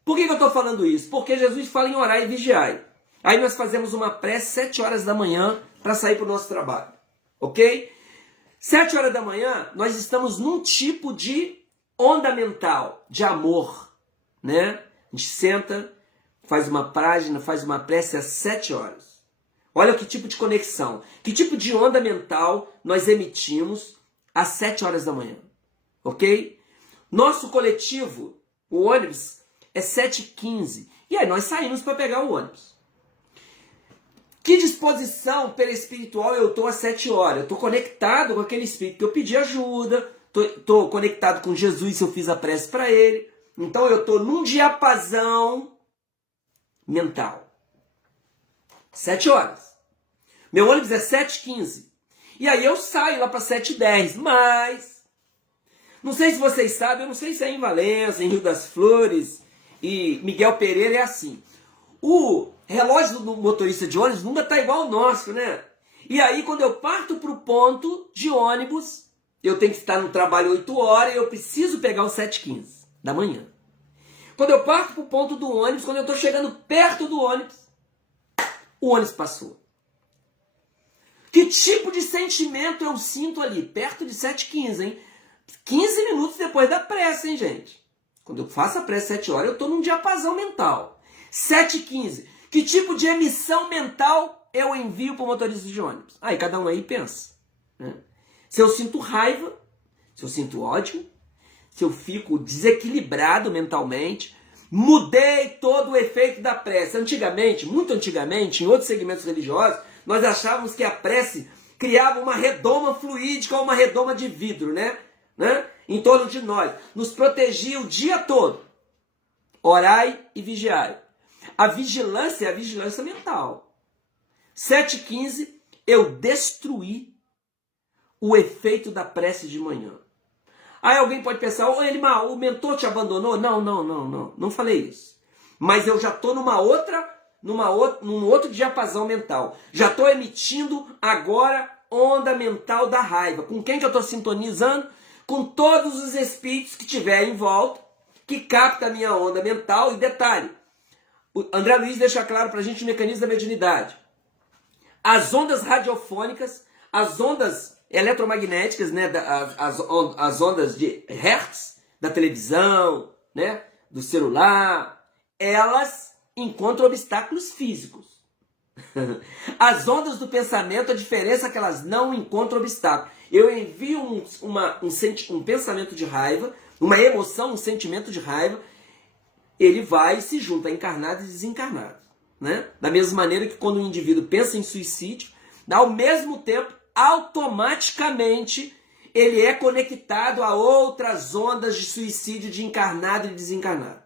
Por que eu estou falando isso? Porque Jesus fala em orar e vigiar. Aí nós fazemos uma prece 7 horas da manhã para sair para o nosso trabalho. Ok? 7 horas da manhã, nós estamos num tipo de onda mental, de amor, né? A gente senta, faz uma página, faz uma prece às 7 horas. Olha que tipo de conexão, que tipo de onda mental nós emitimos às 7 horas da manhã, ok? Nosso coletivo, o ônibus, é 7h15, e aí nós saímos para pegar o ônibus. Que disposição perispiritual eu estou às 7 horas? Eu estou conectado com aquele espírito que eu pedi ajuda, estou conectado com Jesus se eu fiz a prece para ele, então eu estou num diapasão mental. 7 horas. Meu ônibus é 7h15. E aí eu saio lá para 7h10. Mas, não sei se vocês sabem, eu não sei se é em Valença, em Rio das Flores e Miguel Pereira é assim. O relógio do motorista de ônibus nunca está igual ao nosso, né? E aí quando eu parto para ponto de ônibus, eu tenho que estar no trabalho 8 horas e eu preciso pegar o 7h15 da manhã. Quando eu parto para o ponto do ônibus, quando eu estou chegando perto do ônibus, o ônibus passou. Que tipo de sentimento eu sinto ali? Perto de 7h15, hein? 15 minutos depois da pressa, hein, gente? Quando eu faço a pressa 7 horas, eu estou num diapasão mental. 7h15. Que tipo de emissão mental eu envio para o motorista de ônibus? Aí cada um aí pensa. Né? Se eu sinto raiva, se eu sinto ódio, se eu fico desequilibrado mentalmente, mudei todo o efeito da prece. Antigamente, muito antigamente, em outros segmentos religiosos, nós achávamos que a prece criava uma redoma fluídica ou uma redoma de vidro, né? Em torno de nós. Nos protegia o dia todo. Orai e vigiai. A vigilância é a vigilância mental. 7h15, eu destruí o efeito da prece de manhã. Aí alguém pode pensar, ô Elimar, o mentor te abandonou? Não falei isso. Mas eu já estou num outro diapasão mental. Já estou emitindo agora onda mental da raiva. Com quem que eu estou sintonizando? Com todos os espíritos que tiver em volta, que capta a minha onda mental. E detalhe, o André Luiz deixa claro para a gente o mecanismo da mediunidade. As ondas radiofônicas, as ondas eletromagnéticas, né, as ondas de Hertz, da televisão, né, do celular, elas encontram obstáculos físicos. As ondas do pensamento, a diferença é que elas não encontram obstáculo. Eu envio um pensamento de raiva, uma emoção, um sentimento de raiva, ele vai e se junta a encarnados e desencarnados. Né? Da mesma maneira que quando um indivíduo pensa em suicídio, ao mesmo tempo, automaticamente, ele é conectado a outras ondas de suicídio de encarnado e desencarnado.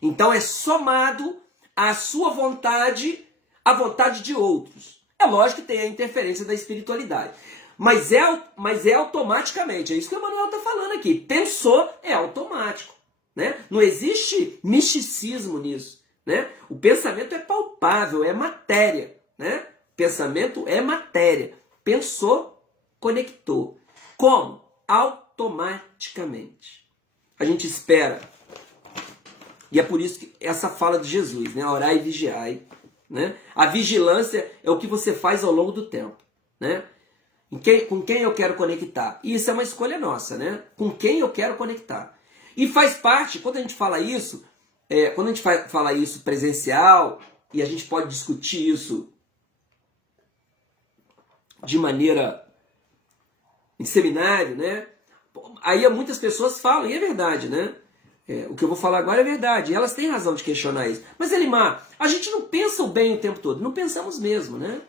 Então é somado à sua vontade, à vontade de outros. É lógico que tem a interferência da espiritualidade. Mas é automaticamente, é isso que o Emmanuel está falando aqui. Pensou, é automático. Né? Não existe misticismo nisso. Né? O pensamento é palpável, é matéria. Né? Pensamento é matéria. Pensou, conectou. Como? Automaticamente. A gente espera. E é por isso que essa fala de Jesus, né? Orai e vigiai. Né? A vigilância é o que você faz ao longo do tempo. Né? Com quem eu quero conectar? E isso é uma escolha nossa, né? Com quem eu quero conectar. E faz parte, quando a gente fala isso, quando a gente fala isso presencial, e a gente pode discutir isso de maneira em seminário, né? Aí muitas pessoas falam, e é verdade, né? O que eu vou falar agora é verdade, e elas têm razão de questionar isso. Mas Elimar, a gente não pensa o bem o tempo todo, não pensamos mesmo, né?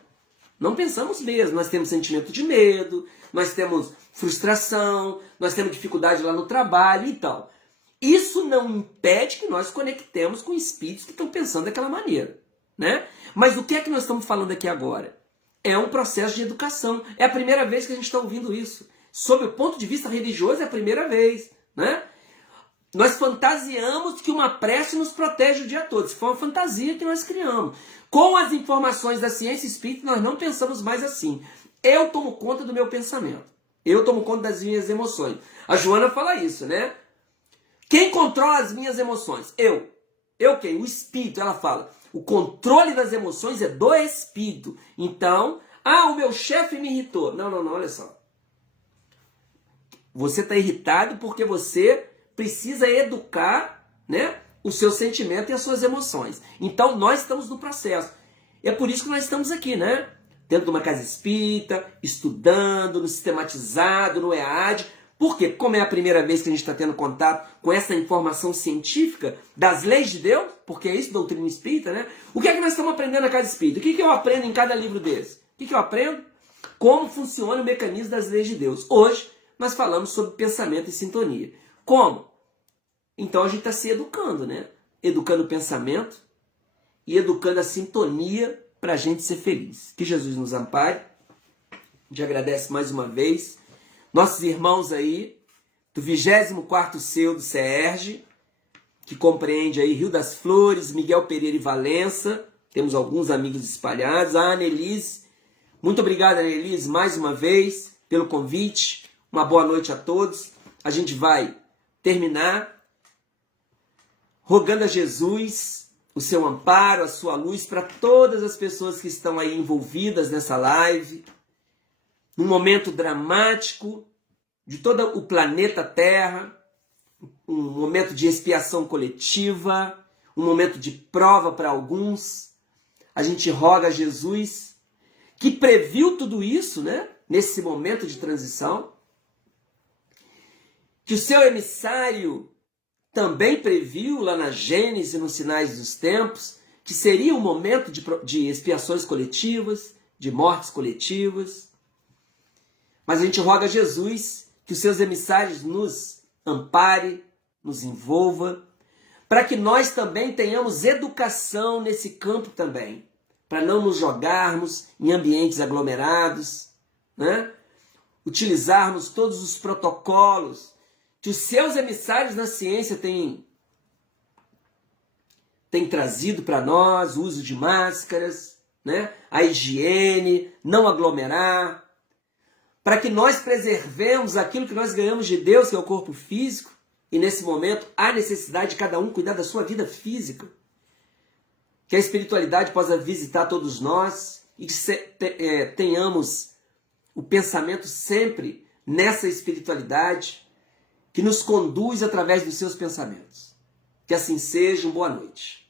Não pensamos mesmo, nós temos sentimento de medo, nós temos frustração, nós temos dificuldade lá no trabalho e tal. Isso não impede que nós conectemos com espíritos que estão pensando daquela maneira, né? Mas o que é que nós estamos falando aqui agora? É um processo de educação. É a primeira vez que a gente está ouvindo isso. Sob o ponto de vista religioso, é a primeira vez, né? Nós fantasiamos que uma prece nos protege o dia todo. Isso foi uma fantasia que nós criamos. Com as informações da ciência espírita, nós não pensamos mais assim. Eu tomo conta do meu pensamento. Eu tomo conta das minhas emoções. A Joana fala isso, né? Quem controla as minhas emoções? Eu. Eu quem? O espírito. Ela fala, o controle das emoções é do espírito. Então, o meu chefe me irritou. Não, olha só. Você está irritado porque você precisa educar, né, o seu sentimento e as suas emoções. Então, nós estamos no processo. É por isso que nós estamos aqui, né? Dentro de uma casa espírita, estudando, no sistematizado, no EAD. Por quê? Como é a primeira vez que a gente está tendo contato com essa informação científica das leis de Deus, porque é isso, doutrina espírita, né? O que é que nós estamos aprendendo na casa espírita? O que eu aprendo em cada livro desse? O que eu aprendo? Como funciona o mecanismo das leis de Deus. Hoje, nós falamos sobre pensamento e sintonia. Como? Então a gente está se educando, né? Educando o pensamento e educando a sintonia para a gente ser feliz. Que Jesus nos ampare. A gente agradece mais uma vez. Nossos irmãos aí, do 24º CEU do CERJ, que compreende aí Rio das Flores, Miguel Pereira e Valença. Temos alguns amigos espalhados. A Annelise, Muito obrigado, Annelise, mais uma vez, pelo convite. Uma boa noite a todos. A gente vai terminar rogando a Jesus o seu amparo, a sua luz para todas as pessoas que estão aí envolvidas nessa live, num momento dramático de todo o planeta Terra, um momento de expiação coletiva, um momento de prova para alguns. A gente roga a Jesus, que previu tudo isso, né? Nesse momento de transição, que o seu emissário também previu lá na Gênesis, nos sinais dos tempos, que seria um momento de expiações coletivas, de mortes coletivas. Mas a gente roga a Jesus que os seus emissários nos ampare, nos envolva, para que nós também tenhamos educação nesse campo também, para não nos jogarmos em ambientes aglomerados, né? Utilizarmos todos os protocolos que os seus emissários na ciência têm trazido para nós, o uso de máscaras, né? A higiene, não aglomerar, para que nós preservemos aquilo que nós ganhamos de Deus, que é o corpo físico, e nesse momento há necessidade de cada um cuidar da sua vida física, que a espiritualidade possa visitar todos nós e que tenhamos o pensamento sempre nessa espiritualidade que nos conduz através dos seus pensamentos. Que assim seja, boa noite.